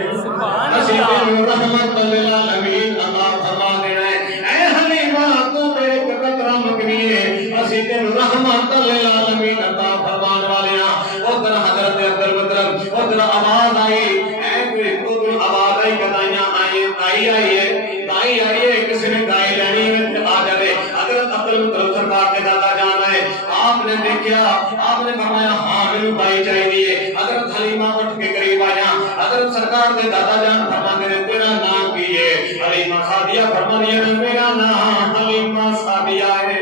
اسی تینوں رحمت للعالمین عطا فرما دینا ہے اے حلیمہ تو ایک قطرہ منگنی ہے اسی تینوں رحمت للعالمین عطا فرمان والے ہاں ادھر حضرت عبد البدر ادھر آواز آئی اے کوئی تو آواز آئی گدائیاں آئی ہے کسی نے گائے لینی ہے آ جائے حضرت عبد البدر سرکار کے دادا جان ہے آپ نے دیکھا آپ نے فرمایا ہاں میرے بھائی چاہیے حضرت حلیمہ اٹھ کے قریب آیا حضرت سرکار دے دادا جان فرماتے ہیں تیرا نام کی ہے حلیمہ سعدیہ فرماتی ہے میرا نام حلیمہ سعدیہ ہے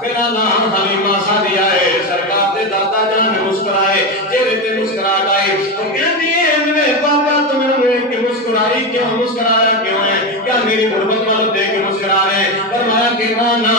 میرا نام حلیمہ سعدیہ ہے سرکار دے دادا جان نے مسکرائے چہرے تے مسکراہٹ آئی تو کہتی ہے میرے بابا تم نے کہ مسکرائی کیوں مسکرایا کیوں ہے کیا میری غربت والوں دیکھ کے مسکرا رہے ہیں فرمایا کہ نہ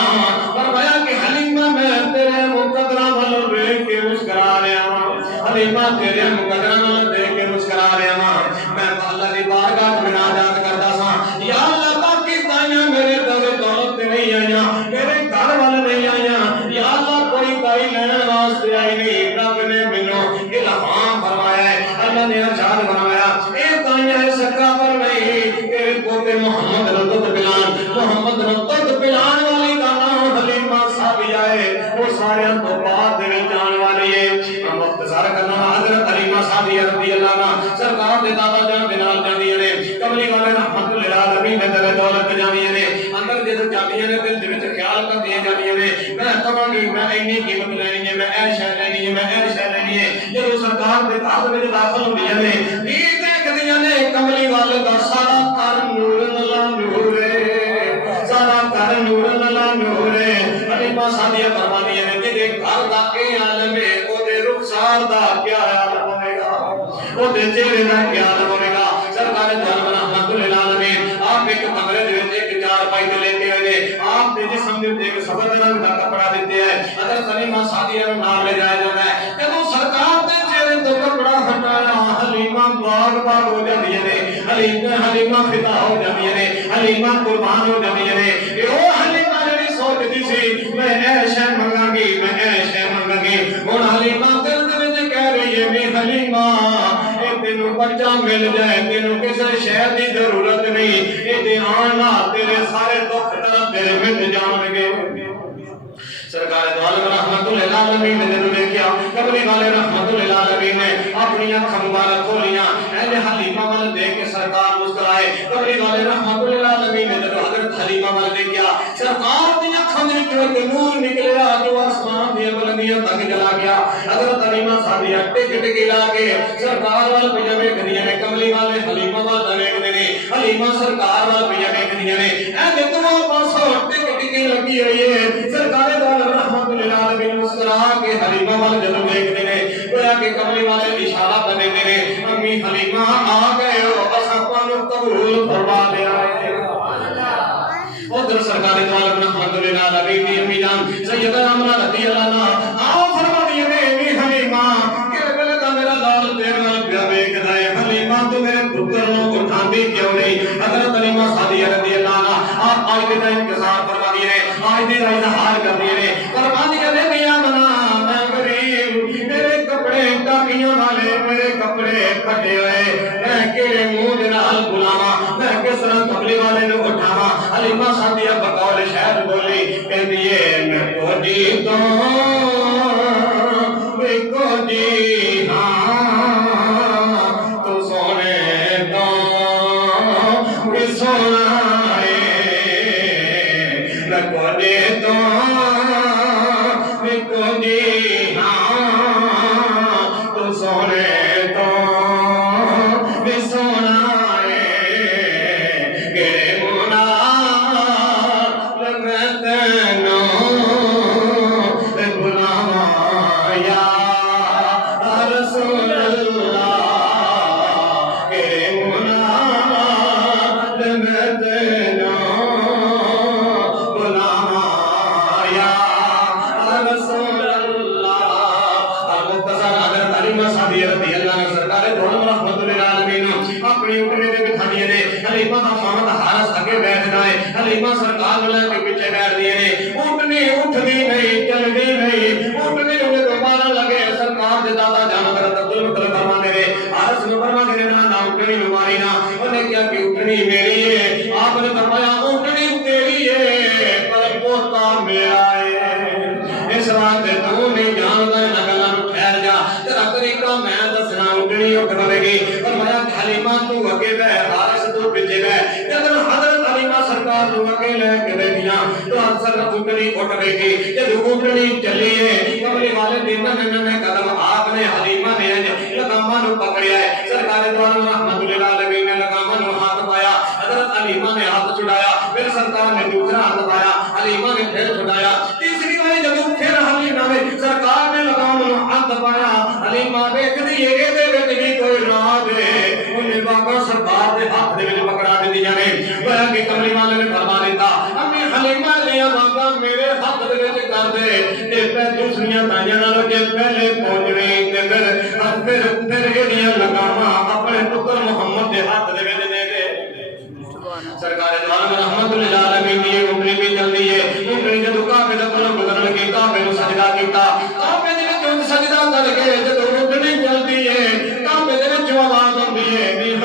فرمایا کہ حلیمہ میں تیرے مقدرہ والوں دیکھ کے مسکرا رہا ہوں حلیمہ تیرے مقدرہ والوں دیکھ کے مسکرا رہا ہوں میں اللہ دی بارگاہ میں مناجات کرتا سا یا اللہ باقی تائیاں میرے دور دولت نہیں آیا میرے گھر والے نہیں آیا یا اللہ کوئی تائی لینے واسطے آئی نہیں رب نے مینوں الہام فرمایا ہے اللہ نے ارشاد فرمایا اے تائیاں سکا پر نہیں تیرے پوتے محمد رضت پلان محمد رضت پلان والی دا نام حلیمہ سعدیہ ہے وہ سارے تو بعد دے جان والی ہے ہم مختصر کرنا حضرت حلیمہ سعدیہ رضی اللہ عنہ سرکار دے دادا جان دے نال جاندیاں نے کملی والے رحمت للعالمین دے در دولت جاندیاں نے اندر جے جاندیاں نے دل دے وچ خیال کردیاں جاندیاں نے میں کہاں گی میں اینی قیمت لینی ہے میں اے شے لینی ہے میں اے شے لینی ہے جے سرکار دے دادا وچ داخل ہوندیاں نے یہ دیکھدیاں نے کملی والے دا سارا کر نور اللہ نور سارا کر نور اللہ نور حلیمہ سعدیہ فرماندی ہے کہ دے گھر دا اے عالم ہے او دے رخسار دا کیا حال ہوے گا او دے چہرے دا کیا حال ہوے گا سرکار دو عالم رحمت للعالمین آپ ایک کمرے دے وچ ایک چار پائی تے لیتے ہوئے آپ دے جسم دے ایک سفید رنگ دا کپڑا دیتے ہیں حضرت حلیمہ سعدیہ نوں نال لے جایا جاندا ہے جدوں سرکار دے چہرے تو کپڑا ہٹایا حلیمہ باغ باغ ہو جاندی ہے حلیمہ فدا ہو جاندی ہے حلیمہ قربان ہو جاندی ہے او حلیمہ جڑی سوچدی سی میں اے شے منگاں گی میں اے شے منگاں گی ہن حلیمہ دل دے وچ کہہ رہی ہے میری حلیمہ اے تینوں بچہ مل جائے تینوں کسے شے دی ضرورت نہیں اے تے آن نال تیرے سارے دکھ درد تیرے مٹ جان گے سرکار دو عالم رحمت للعالمین نے دیکھا کملی والے رحمت للعالمین نے اپنی اکھاں مبارک کھولیاں اے حلیمہ وال دیکھ کے سرکار مسکرائے کملی والے رحمت للعالمین نے جب حضرت حلیمہ وال دیکھا سرکار دی اکھاں وچوں ایک نور نکلیا جو آسمان دی بلندیاں تک چلا گیا حضرت حلیمہ سعدیہ ٹک ٹک لا کے سرکار وال پیا ویکھدیاں نے کملی والے حلیمہ وال ویکھدے نے حلیمہ سرکار وال پیا ویکھدیاں نے اے دونوں پاسوں ٹک ٹک لگی ہوئی ہے سرکار دو رحمت للعالمین مسکرا کے حلیمہ وال جدوں دیکھدے نے گویا کہ کملی والے اشارہ کر دیندے نے امی حلیمہ آ گئے ہو اساں تانوں قبول فرما لیا ہے ادھر سرکار دو عالم رحمت للعالمین دی امی جان سیدہ آمنہ رضی اللہ عنہا آؤ فرما دی نے امی حلیمہ کہ ویلے دا میرا لال تیرے نال پیا ویکھدا ہے حلیمہ تو میرے پتر نوں اٹھاندی کیوں نہیں حضرت حلیمہ سعدیہ رضی اللہ عنہا آپ آج دا انتظار فرما دی نے آج دا اظہار کر دی نے فرما دی نے میاں بنا میں غریب میرے کپڑے ٹاکیاں والے میرے کپڑے پھٹے ہوئے میں کیڑے منہ دے نال بلاواں میں کس طرح کپڑے والے نوں اٹھاواں حلیمہ سعدیہ بقول شہر بولی کہندی ہے میں کو جی تو میں کو جی ہاں تو سونے تو کہ سونا میں کو جی تو میں کو جی ہاں تو سونے تو میں سونا حلیمہ سرکار لے کے پیچھے بیٹھ دیے نے اٹھنی اٹھدی نہیں چلدی نہیں اٹھدی انہیں دوبارہ لگے سرکار دے دادا جان کر عبد المطلب فرمانے نے عرض نو فرمانے اونٹنی میری ہے. آپ نے فرمایا اونٹنی تیری ہے پر پوتا میرا ہے. اس واسطے تو نہیں جاندا نہ گلاں ٹھہر جا تیرا طریقہ میں دسنا. اونٹنی اٹھ پڑے گی. فرمایا حلیمہ تو اگے بیٹھ حارث تو پیچھے بیٹھ. جب حضرت حلیمہ سرکار تو اگے لے کے بیٹھیاں تو اکثر اونٹنی اٹھ رہی تھی. جب اونٹنی چلی ہے کملی والے دن نے قدم آپ نے حلیمہ نے لگاماں نو پکڑیا ہے. سرکار دو عالم رحمت للعالمین نے لگاماں نو ہاتھ پایا. حضرت حلیمہ نے ہاتھ چھڑایا. پھر سرکار نے دوسرا ہاتھ پایا. حلیمہ نے پھر چھڑایا. تیسری بار جب پھر حلیمہ نے سرکار نے لگام نو ہاتھ پایا. حلیمہ دیکھدی ہے اے دے وچ بھی کوئی راز ہے. انہیں واقعہ سرکار دے ہاتھ دے وچ پکڑا دتیاں نے. گویا کہ کملی والے نے فرما دیتا امی حلیمہ دیاں واقعہ میرے ہاتھ دے وچ کر دے. اے پہ دوسریاں تائیاں نال کہ پہلے پہنچویں تے پھر ایڑیاں لگاواں اپنے پتر محمد دے ہاتھ دے وچ دے دے. سرکار دو عالم رحمت للعالمین دی اونٹنی بھی چلدی ہے. اونٹنی جدوں کعبے دے کولوں گزرن کی کعبے نوں سجدہ کیتا. کعبے دے وچوں سجدہ کر کے جدوں اونٹنی چلدی ہے کعبے دے وچوں آواز آندی ہے نی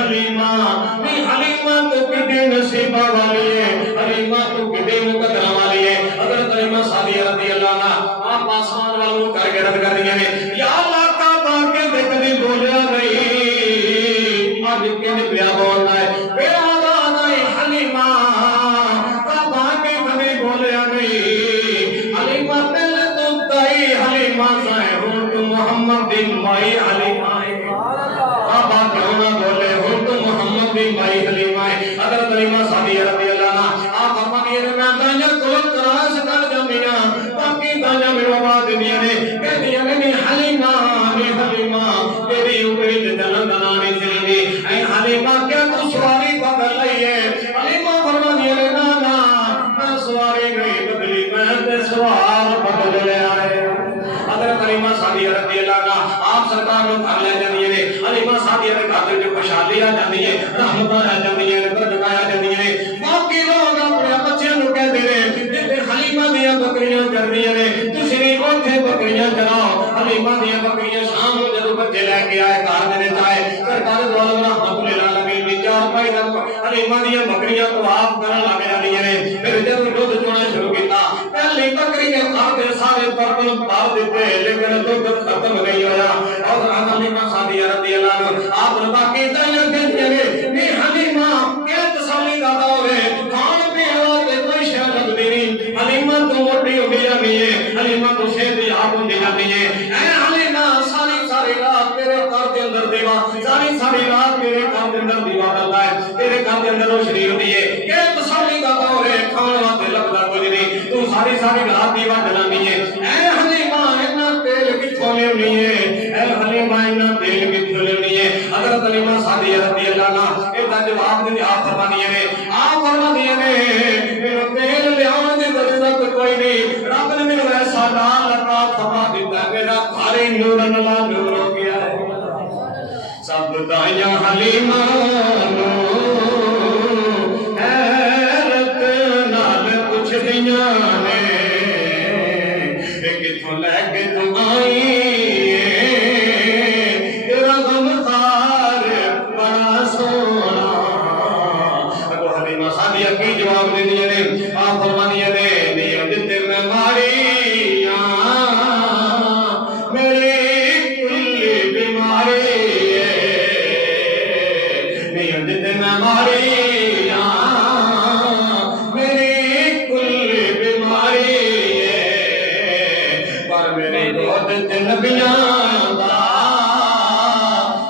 حلیمہ تو کڈی نصیبہ والی ہے. حلیمہ تو کڈی مقدرہ والی ہے. حضرت حلیمہ سعدیہ رضی اللہ عنہا آپ آسمان والوں کر کے رد کر دیا نے. یا اللہ کعبہ کے تے کدی بولیا نہیں اج کدی پیا بولنا ہے. پھر آواز آئی حلیمہ کعبہ کے کدی بولیا نہیں. حلیمہ دل تو تائی حلیمہ سائے ہوں تو محمد دی مائی حلیمہ ہے. کعبہ کیوں نہ بولے ہوں تو محمد دی مائی حلیمہ ہے. حضرت حلیمہ سعدیہ رضی اللہ عنہا آپ فرماتی ہیں میں دائیاں کلوت کراس کر جاندیاں باقی دائیاں میرے آواز دیاں نے کہدیاں نے حلیمہ تیری اونٹنی تے چلن دا نام نہیں چلدی. اے حلیمہ کیا تو سواری بدل لئی ہے. حلیمہ فرماندی ہے نا نا میں سواری نہیں بدلی میں تے سوار بدل لیا ہے. حضرت حلیمہ سعدیہ رضی اللہ عنہا آپ سرکار نوں گھر لے جاندی نے. حلیمہ سعدیہ دے گھر وچ خوشحالی آ جاندی ہے رحمتاں آ جاندیاں نے برکتاں آ جاندیاں نے. باقی لوگ اپنے بچیاں نوں کہندے نے جے حلیمہ دیاں بکریاں چردیاں نے تسی بھی اوتھے بکریاں چراؤ. حلیمہ دیاں بکریاں شام نوں جدوں بچے لے کے آئے گھر دے وچ آئے سرکار دو عالم رحمت للعالمین دی چار پائی حلیمہ دیاں بکریاں طواف کرن لگ جاندیاں نے. پھر جدوں دودھ چونا شروع کیتا پہلی بکری نے کھا کے سارے برتن پار دتے لیکن دودھ ختم نہیں ہویا. اور حلیمہ سعدیہ رضی اللہ عنہا آپ باقی دائیاں کہندیاں نے حلیمہ کیا تسلی دا دور ہے کھان پین واسطے کوئی شے لگدی نہیں. حلیمہ تو موٹی ہوندی جاندی ہے. حلیمہ تو صحت یاب ہوندی جاندی ہے. اے حلیمہ ساری رات تیرے گھر دے اندر دیوا ساری رات تیرے گھر دے اندر دیوا بلدا ہے. تیرے گھر دے اندر روشنی ہوندی ہے. کہ تسلی دا دور ہے کھان واسطے لگدا کچھ نہیں. تو ساری رات دیوا جلاندی ہے. اے حلیمہ اتنا تیل کتھوں لینی ہے. اے حلیمہ اتنا تیل کتھوں لینی ہے. حضرت حلیمہ سعدیہ رضی اللہ عنہا اے دا جواب دے آپ فرماندیاں نے میرے تیل لیاون دی ضرورت کوئی نہیں. رب نے مینوں ایسا نال عطا فرما دیتا میرا گھر ہی نور نال نور ہو گیا ہے. سب دائیاں حلیمہ حیرت نال پوچھدیاں نے کتھوں لے کے تو آئی تیرا غمخار بڑا سونا. اگو حلیمہ سعدیہ کی جواب دے دیے نے آپ فرماندیاں نے جتے میں ماریاں میری کل بیماری جتے میں ماریاں میری کل بیماری پر میرے دودھ نبیاں دا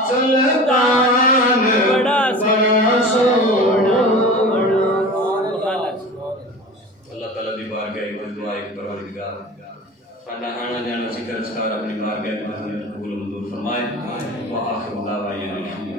سلطان بڑا سونا. اللہ تعالیٰ دی بارگاہ میں دعا ہے پروردگار ساڈا آنا جانا ذکر اسکار اپنی بارگاہ میں قبول منظور فرمائے. وآخر دعوانا الحمد